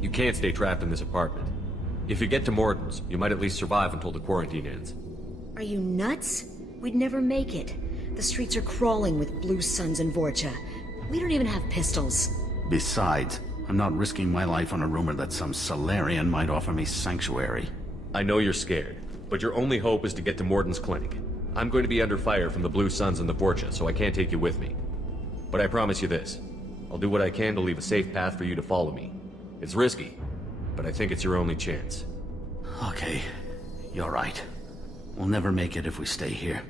You can't stay trapped in this apartment. If you get to Mordin's, you might at least survive until the quarantine ends. Are you nuts? We'd never make it. The streets are crawling with Blue Suns and Vorcha. We don't even have pistols. Besides, I'm not risking my life on a rumor that some Solarian might offer me sanctuary. I know you're scared, but your only hope is to get to Mordin's clinic. I'm going to be under fire from the Blue Suns and the Vorcha, so I can't take you with me. But I promise you this. I'll do what I can to leave a safe path for you to follow me. It's risky, but I think it's your only chance. Okay, you're right. We'll never make it if we stay here.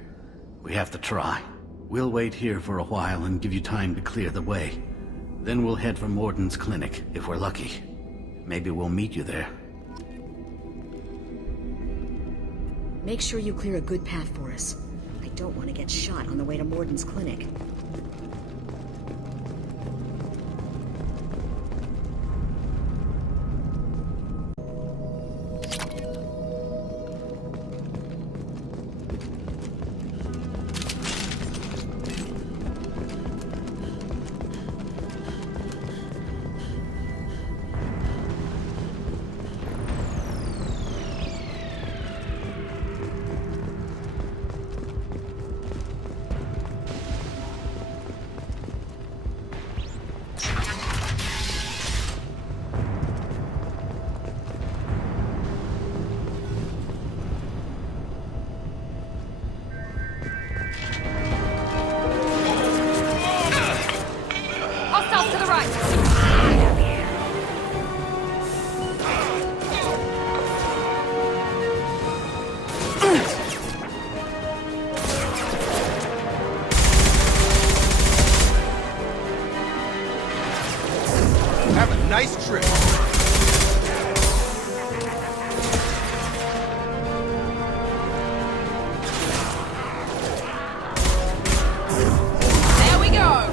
We have to try. We'll wait here for a while and give you time to clear the way. Then we'll head for Mordin's clinic, if we're lucky. Maybe we'll meet you there. Make sure you clear a good path for us. I don't want to get shot on the way to Mordin's clinic. Nice trip. There we go.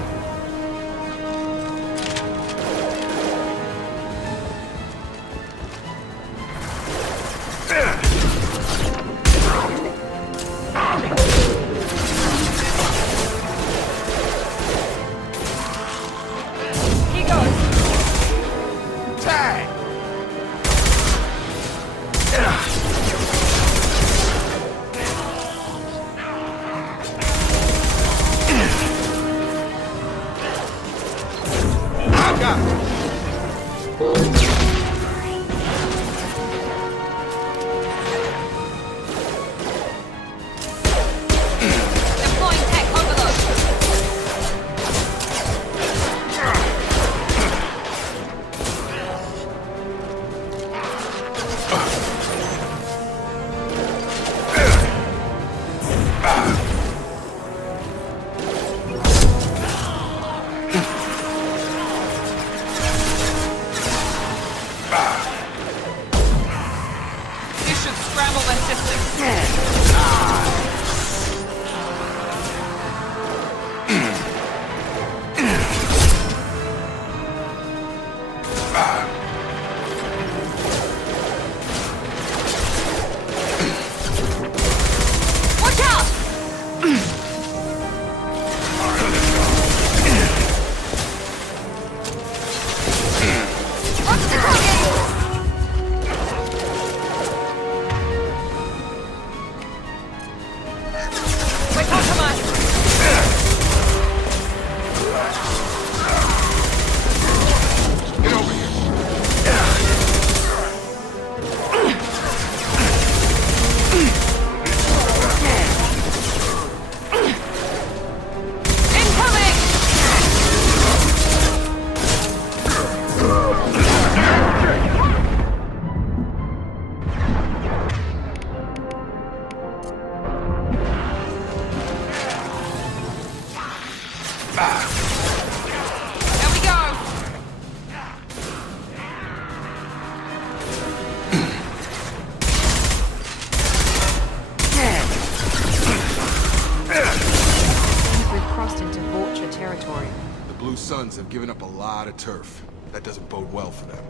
Suns have given up a lot of turf. That doesn't bode well for them.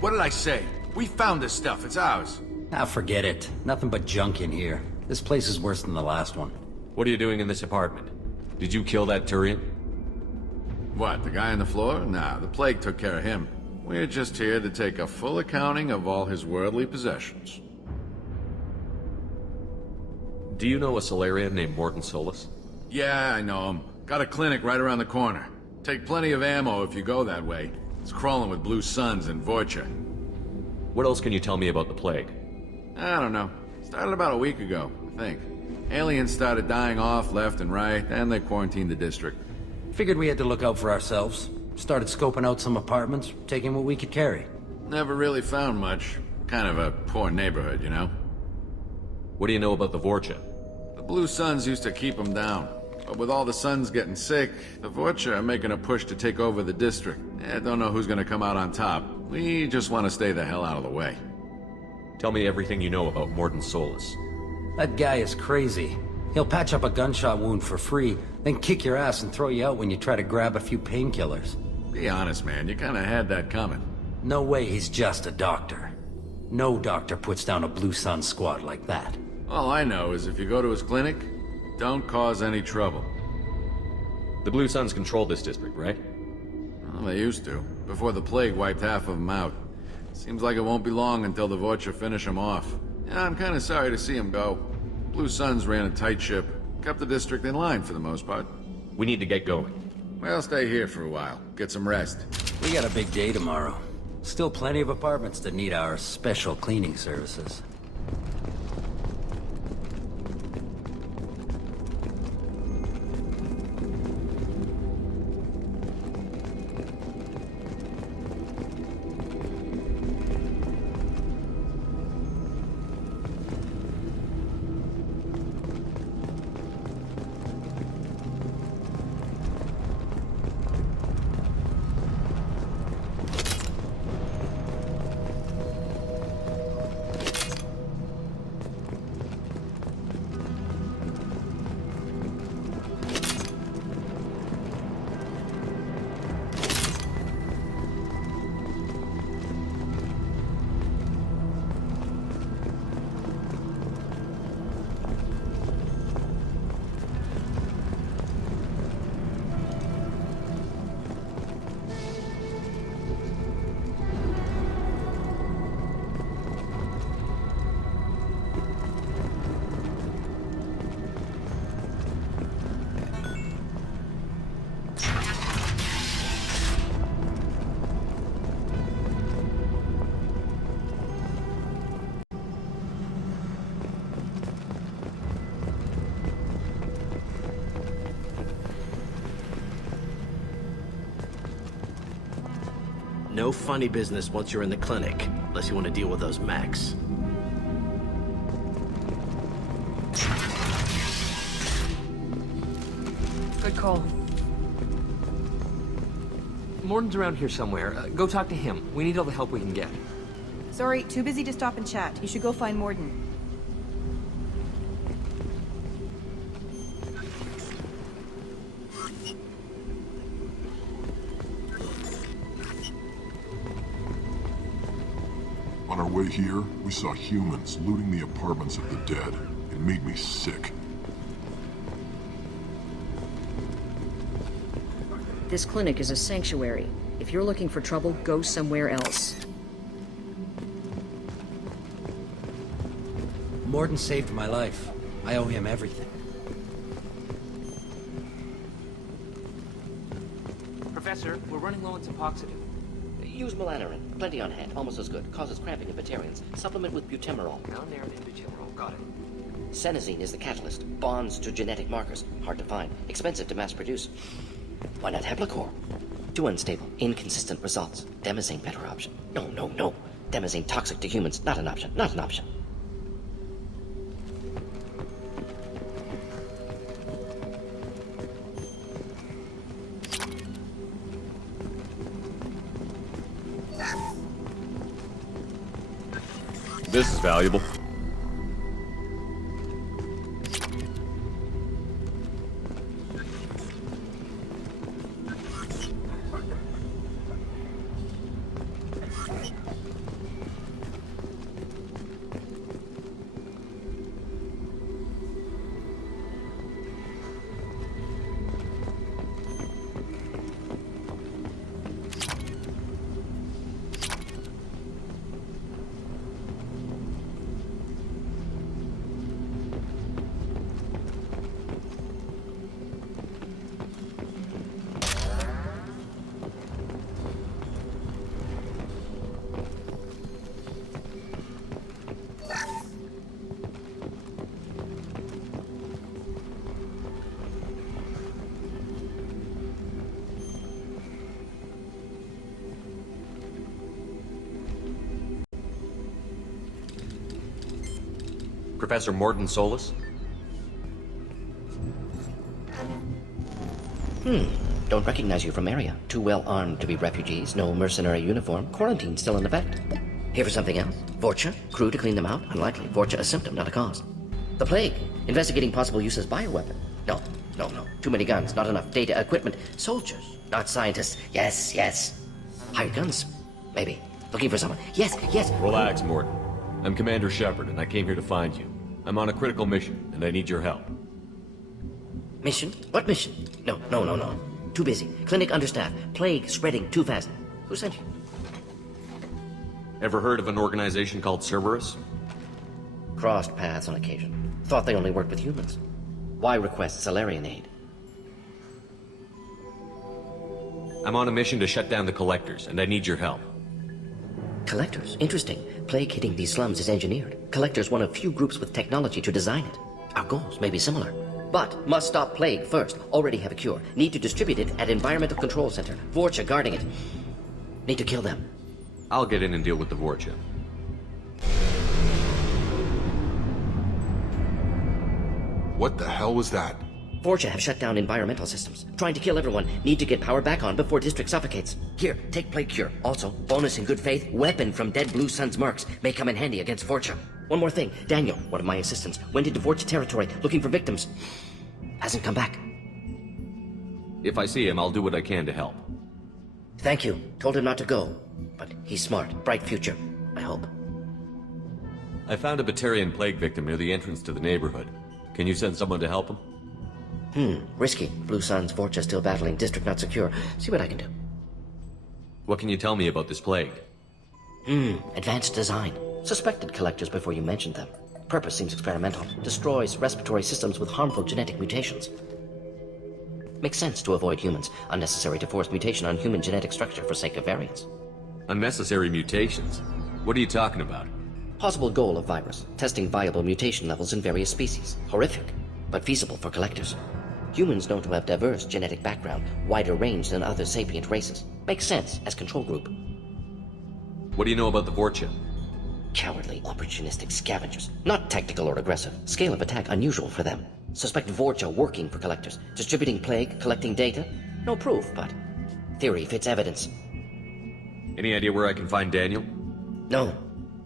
What did I say? We found this stuff. It's ours. Ah, forget it. Nothing but junk in here. This place is worse than the last one. What are you doing in this apartment? Did you kill that Turian? What, the guy on the floor? Nah, the plague took care of him. We're just here to take a full accounting of all his worldly possessions. Do you know a Solarian named Mordin Solus? Yeah, I know him. Got a clinic right around the corner. Take plenty of ammo if you go that way. It's crawling with Blue Suns and Vorcha. What else can you tell me about the plague? I don't know. Started about a week ago, I think. Aliens started dying off left and right, and they quarantined the district. Figured we had to look out for ourselves. Started scoping out some apartments, taking what we could carry. Never really found much. Kind of a poor neighborhood, you know? What do you know about the Vorcha? The Blue Suns used to keep them down. But with all the Suns getting sick, the Vorcha are making a push to take over the district. Don't know who's gonna come out on top. We just want to stay the hell out of the way. Tell me everything you know about Mordin Solus. That guy is crazy. He'll patch up a gunshot wound for free, then kick your ass and throw you out when you try to grab a few painkillers. Be honest, man. You kinda had that coming. No way he's just a doctor. No doctor puts down a Blue Sun squad like that. All I know is if you go to his clinic, don't cause any trouble. The Blue Suns control this district, right? Well, they used to, before the plague wiped half of them out. Seems like it won't be long until the Vorcha finish them off. Yeah, I'm kinda sorry to see them go. Blue Suns ran a tight ship, kept the district in line for the most part. We need to get going. We'll stay here for a while, get some rest. We got a big day tomorrow. Still plenty of apartments that need our special cleaning services. No funny business once you're in the clinic, unless you want to deal with those mechs. Good call. Mordin's around here somewhere. Go talk to him. We need all the help we can get. Sorry, too busy to stop and chat. You should go find Mordin. On our way here, we saw humans looting the apartments of the dead. It made me sick. This clinic is a sanctuary. If you're looking for trouble, go somewhere else. Mordin saved my life. I owe him everything. Professor, we're running low on Suboxetin. Use melanorin. Plenty on hand. Almost as good. Causes cramping in Batarians. Supplement with butemerol. Melanorin and butemerol. Got it. Senescene is the catalyst. Bonds to genetic markers. Hard to find. Expensive to mass produce. Why not Heplicor? Too unstable. Inconsistent results. Demazine better option. No, no, no. Demazine toxic to humans. Not an option. Not an option. This is valuable. Professor Mordin Solus? Don't recognize you from area. Too well armed to be refugees, no mercenary uniform, quarantine still in effect. Here for something else? Vorcha? Crew to clean them out? Unlikely. Vorcha a symptom, not a cause. The plague? Investigating possible use as bioweapon? No. Too many guns, not enough data, equipment. Soldiers, not scientists. Yes. Hired guns? Maybe. Looking for someone. Yes. Relax, Mordin. I'm Commander Shepard, and I came here to find you. I'm on a critical mission, and I need your help. Mission? What mission? No. Too busy. Clinic understaffed. Plague spreading too fast. Who sent you? Ever heard of an organization called Cerberus? Crossed paths on occasion. Thought they only worked with humans. Why request Salarian aid? I'm on a mission to shut down the Collectors, and I need your help. Collectors? Interesting. Plague hitting these slums is engineered. Collectors one of few groups with technology to design it. Our goals may be similar. But must stop plague first. Already have a cure. Need to distribute it at Environmental Control Center. Vorcha guarding it. Need to kill them. I'll get in and deal with the Vorcha. What the hell was that? Vorcha have shut down environmental systems. Trying to kill everyone. Need to get power back on before district suffocates. Here, take plague cure. Also, bonus in good faith, weapon from dead Blue Sun's mercs. May come in handy against Vorcha. One more thing. Daniel, one of my assistants, went into Vorcha territory looking for victims. Hasn't come back. If I see him, I'll do what I can to help. Thank you. Told him not to go. But he's smart. Bright future. I hope. I found a Batarian plague victim near the entrance to the neighborhood. Can you send someone to help him? Risky. Blue Sun's Vorcha still battling. District not secure. See what I can do. What can you tell me about this plague? Advanced design. Suspected collectors before you mentioned them. Purpose seems experimental. Destroys respiratory systems with harmful genetic mutations. Makes sense to avoid humans. Unnecessary to force mutation on human genetic structure for sake of variance. Unnecessary mutations? What are you talking about? Possible goal of virus. Testing viable mutation levels in various species. Horrific, but feasible for collectors. Humans known to have diverse genetic background, wider range than other sapient races. Makes sense as control group. What do you know about the Vorcha? Cowardly, opportunistic scavengers. Not tactical or aggressive. Scale of attack unusual for them. Suspect Vorcha working for collectors. Distributing plague, collecting data. No proof, but theory fits evidence. Any idea where I can find Daniel? No.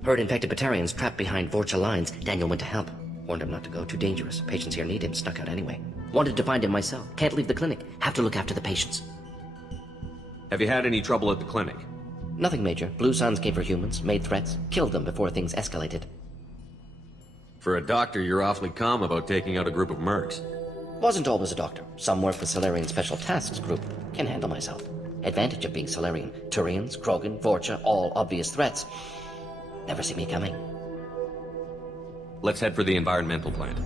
Heard infected Batarians trapped behind Vorcha lines. Daniel went to help. Warned him not to go. Too dangerous. Patients here need him. Snuck out anyway. Wanted to find him myself. Can't leave the clinic. Have to look after the patients. Have you had any trouble at the clinic? Nothing major. Blue Suns came for humans, made threats, killed them before things escalated. For a doctor, you're awfully calm about taking out a group of mercs. Wasn't always a doctor. Some work with Salarian Special Tasks Group. Can handle myself. Advantage of being Salarian. Turians, Krogan, Vorcha, all obvious threats. Never see me coming. Let's head for the environmental plant.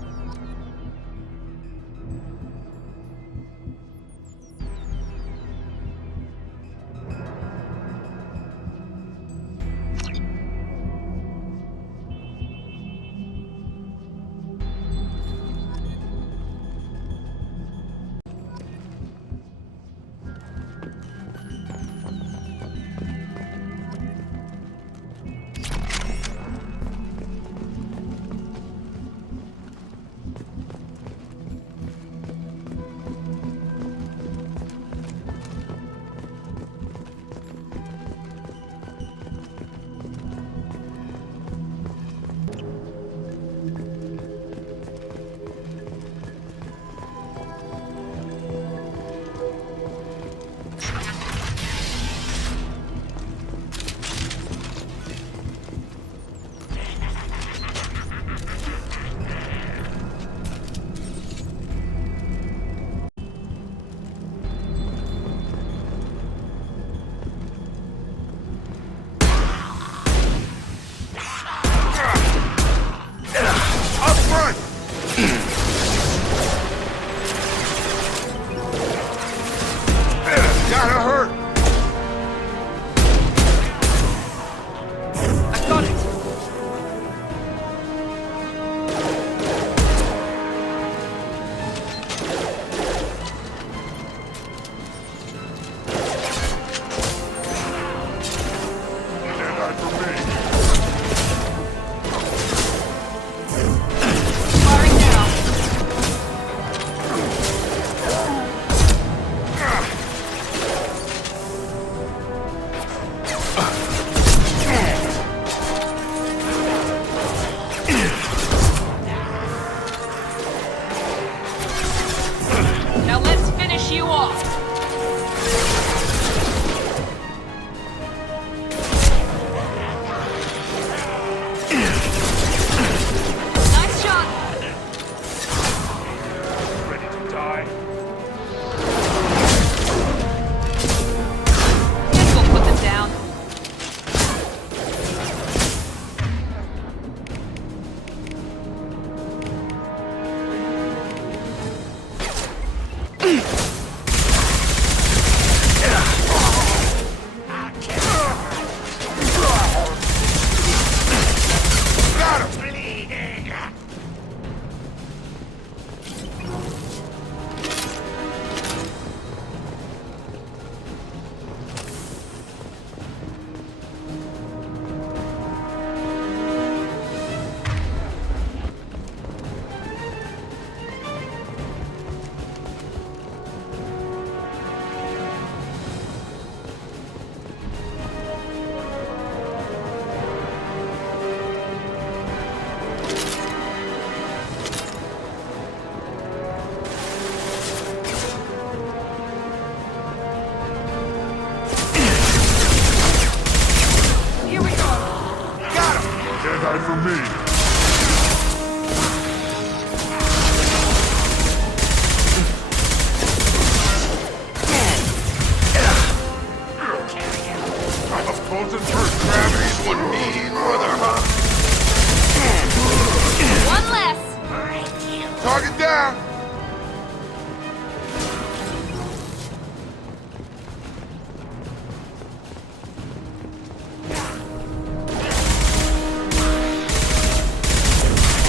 Target down!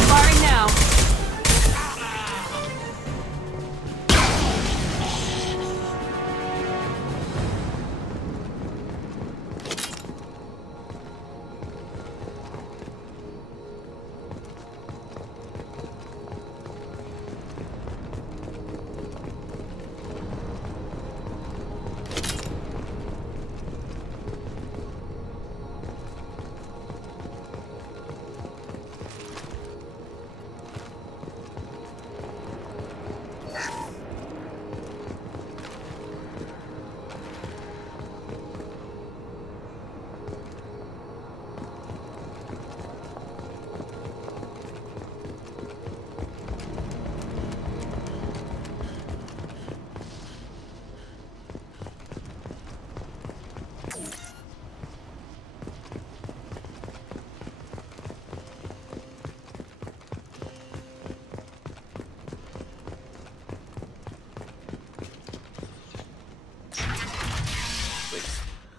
Firing now.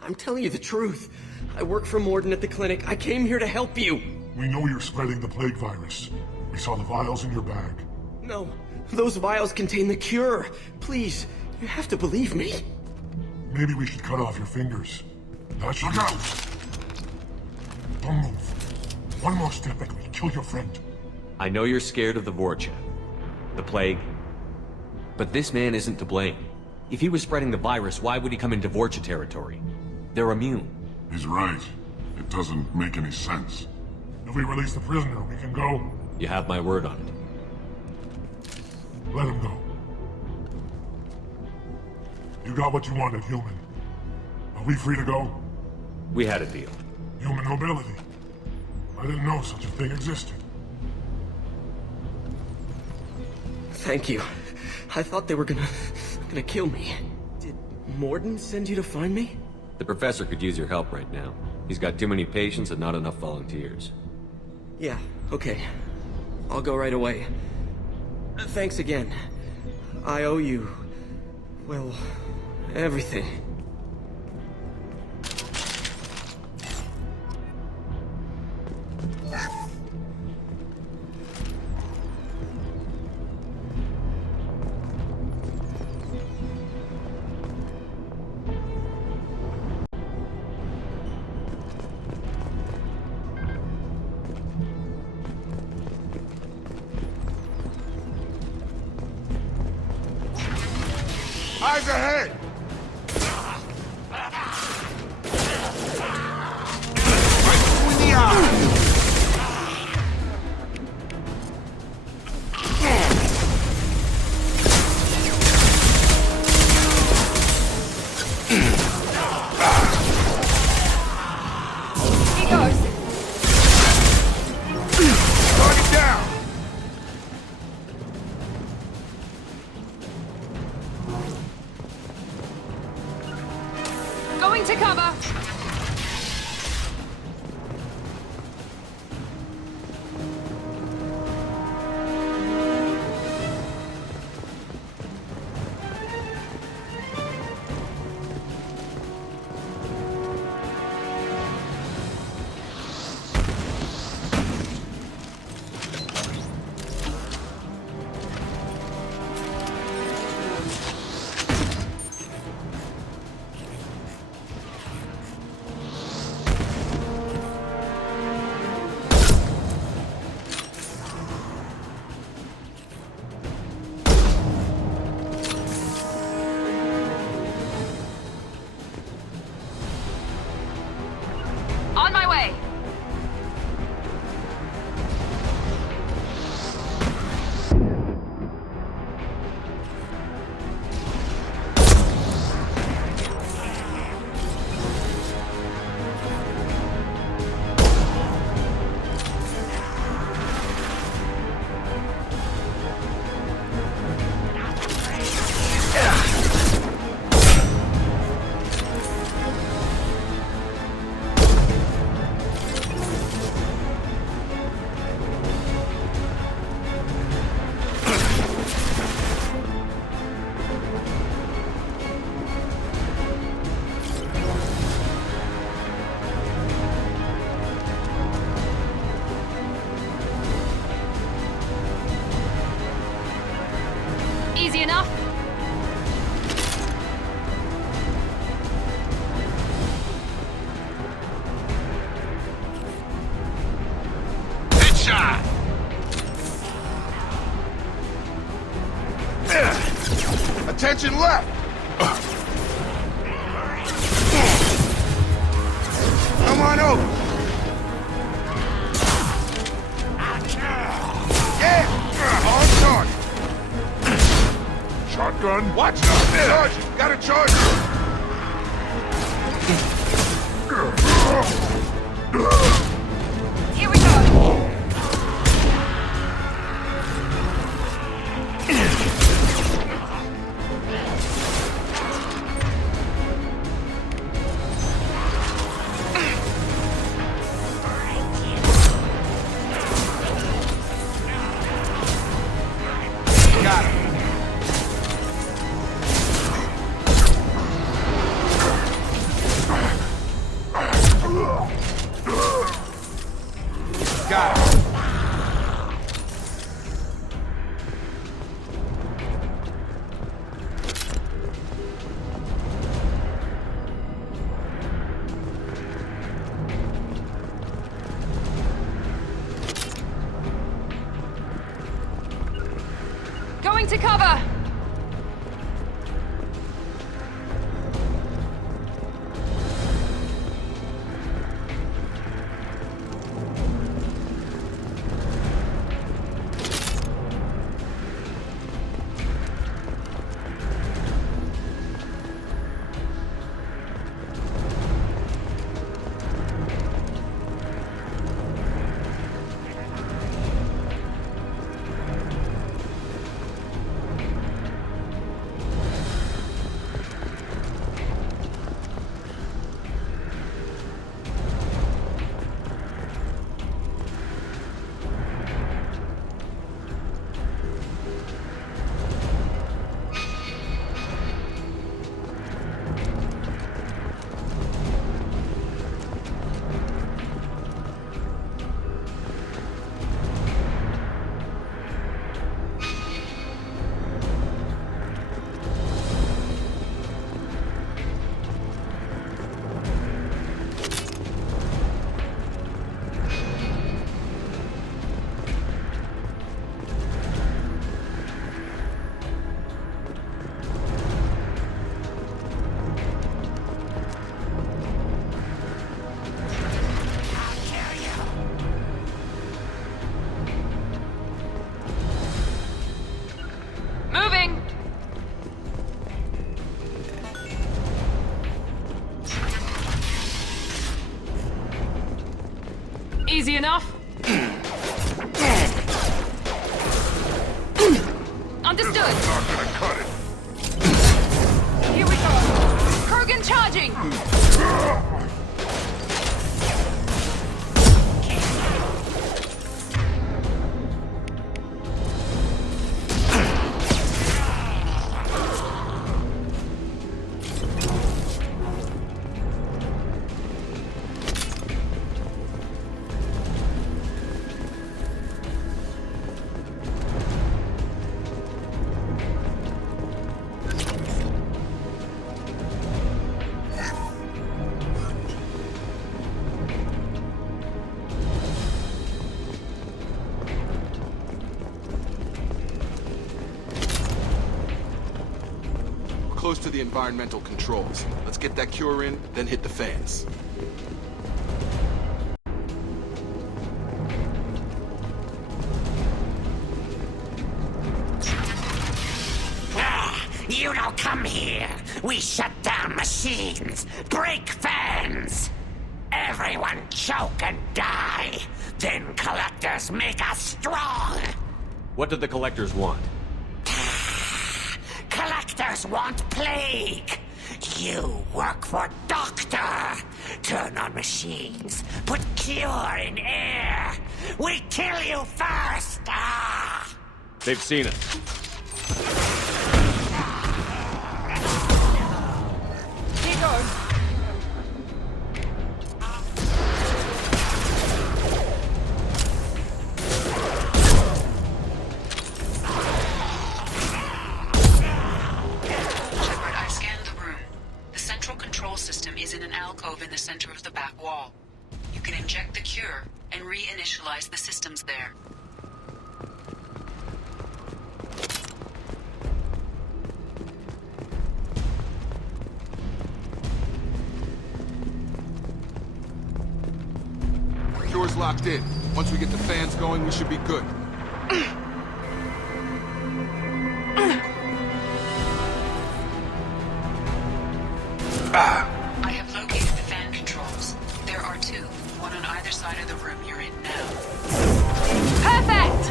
I'm telling you the truth. I work for Mordin at the clinic. I came here to help you. We know you're spreading the plague virus. We saw the vials in your bag. No, those vials contain the cure. Please, you have to believe me. Maybe we should cut off your fingers. That should... Look out! Don't move. One more step and we'll kill your friend. I know you're scared of the Vorcha, the plague, but this man isn't to blame. If he was spreading the virus, why would he come into Vorcha territory? They're immune. He's right. It doesn't make any sense. If we release the prisoner, we can go. You have my word on it. Let him go. You got what you wanted, human. Are we free to go? We had a deal. Human mobility. I didn't know such a thing existed. Thank you. I thought they were gonna kill me. Did Mordin send you to find me? The professor could use your help right now. He's got too many patients and not enough volunteers. Yeah, okay. I'll go right away. Thanks again. I owe you... well, everything. Eyes ahead! Right between the eyes! He goes. Target down! Going to cover. Attention left! Come on over! Yeah! On target! Shotgun? Watch out! Sergeant! Got a charge! Here we go! Got him! Got him! Going to cover! Moving! Easy enough. Understood. Not gonna cut it. Here we go. Krogan charging. Close to the environmental controls. Let's get that cure in, then hit the fans. You don't come here. We shut down machines, break fans. Everyone choke and die. Then collectors make us strong. What did the collectors want? Collectors want plague. You work for Doctor. Turn on machines. Put cure in air. We kill you first. They've seen us. Here goes. Is in an alcove in the center of the back wall. You can inject the cure and reinitialize the systems there. is locked in. Once we get the fans going, we should be good. I have located the fan controls. There are two, one on either side of the room you're in now. Perfect!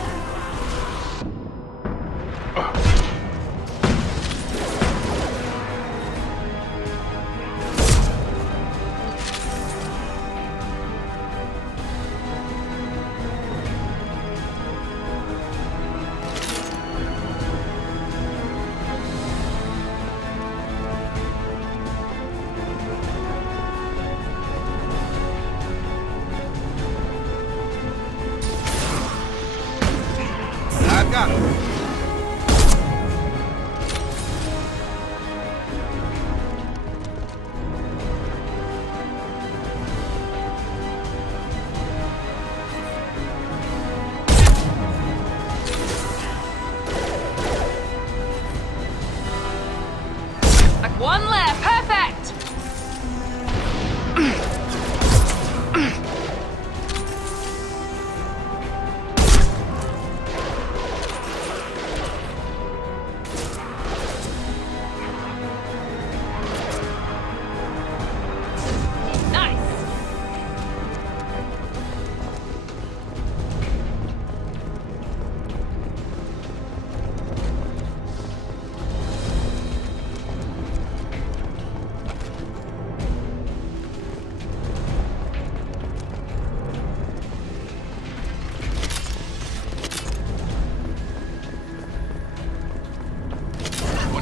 One left. Perfect!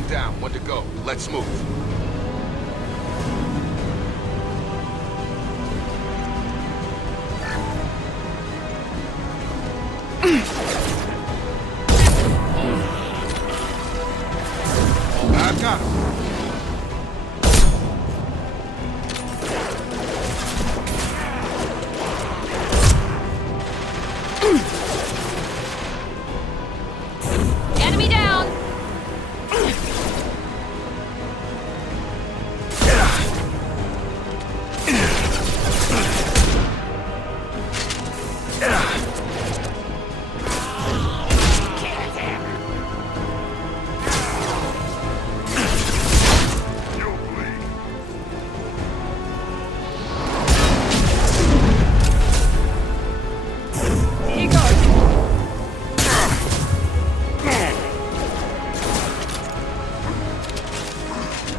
Down, one to go. Let's move. I've got him. Enemy down!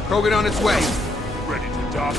Krogan on its way. Ready to dock.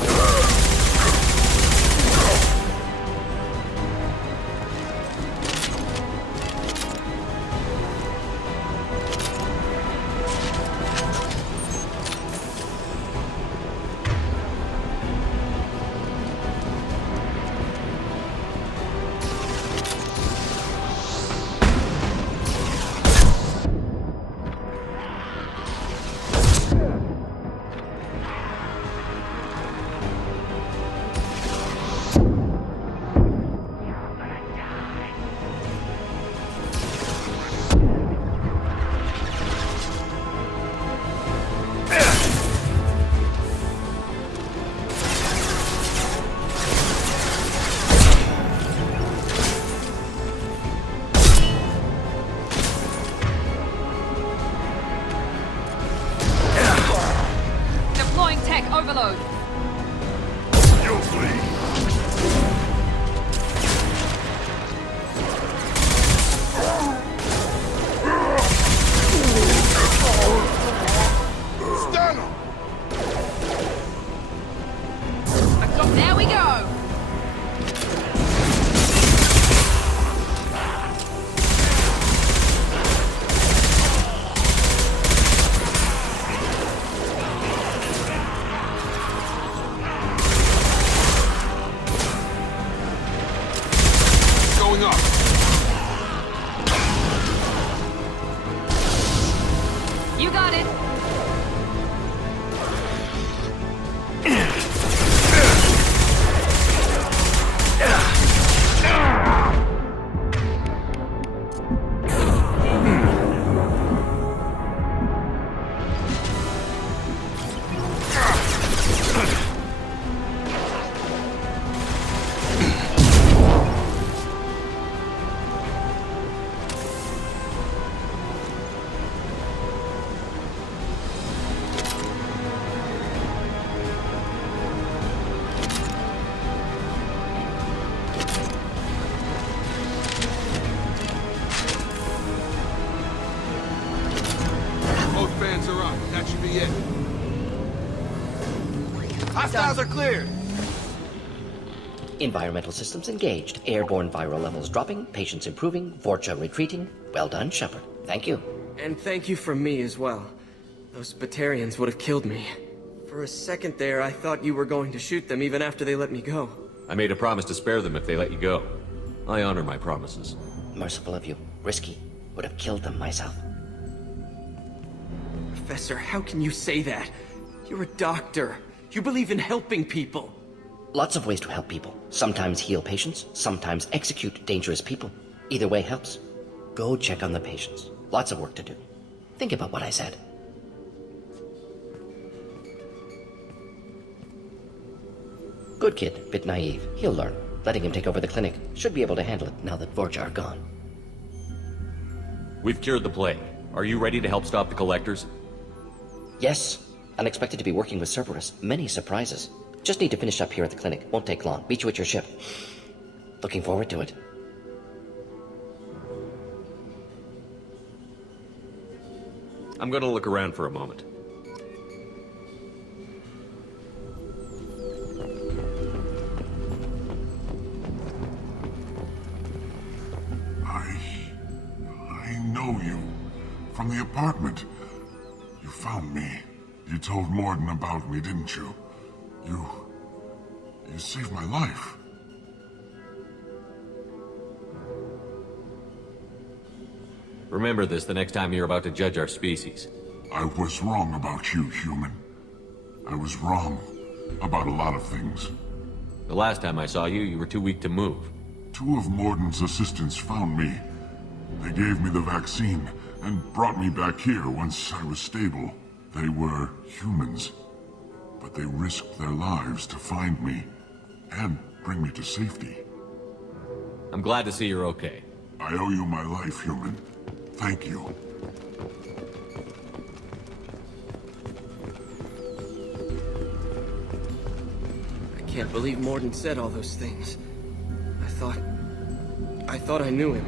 Overload. You'll flee. Stun him. There we go. You got it. Comms are up. That should be it. Hostiles are cleared. Environmental systems engaged. Airborne viral levels dropping. Patients improving. Vorcha retreating. Well done, Shepard. Thank you. And thank you from me as well. Those Batarians would have killed me. For a second there, I thought you were going to shoot them even after they let me go. I made a promise to spare them if they let you go. I honor my promises. Merciful of you. Risky. Would have killed them myself. Professor, how can you say that? You're a doctor. You believe in helping people. Lots of ways to help people. Sometimes heal patients, sometimes execute dangerous people. Either way helps. Go check on the patients. Lots of work to do. Think about what I said. Good kid, bit naive. He'll learn. Letting him take over the clinic. Should be able to handle it now that Vorcha are gone. We've cured the plague. Are you ready to help stop the Collectors? Yes. Unexpected to be working with Cerberus. Many surprises. Just need to finish up here at the clinic. Won't take long. Meet you at your ship. Looking forward to it. I'm gonna look around for a moment. I know you. From the apartment. You found me. You told Mordin about me, didn't you? You saved my life. Remember this the next time you're about to judge our species. I was wrong about you, human. I was wrong about a lot of things. The last time I saw you, you were too weak to move. 2 of Mordin's assistants found me. They gave me the vaccine and brought me back here once I was stable. They were humans, but they risked their lives to find me and bring me to safety. I'm glad to see you're okay. I owe you my life, human. Thank you. I can't believe Mordin said all those things. I thought I knew him.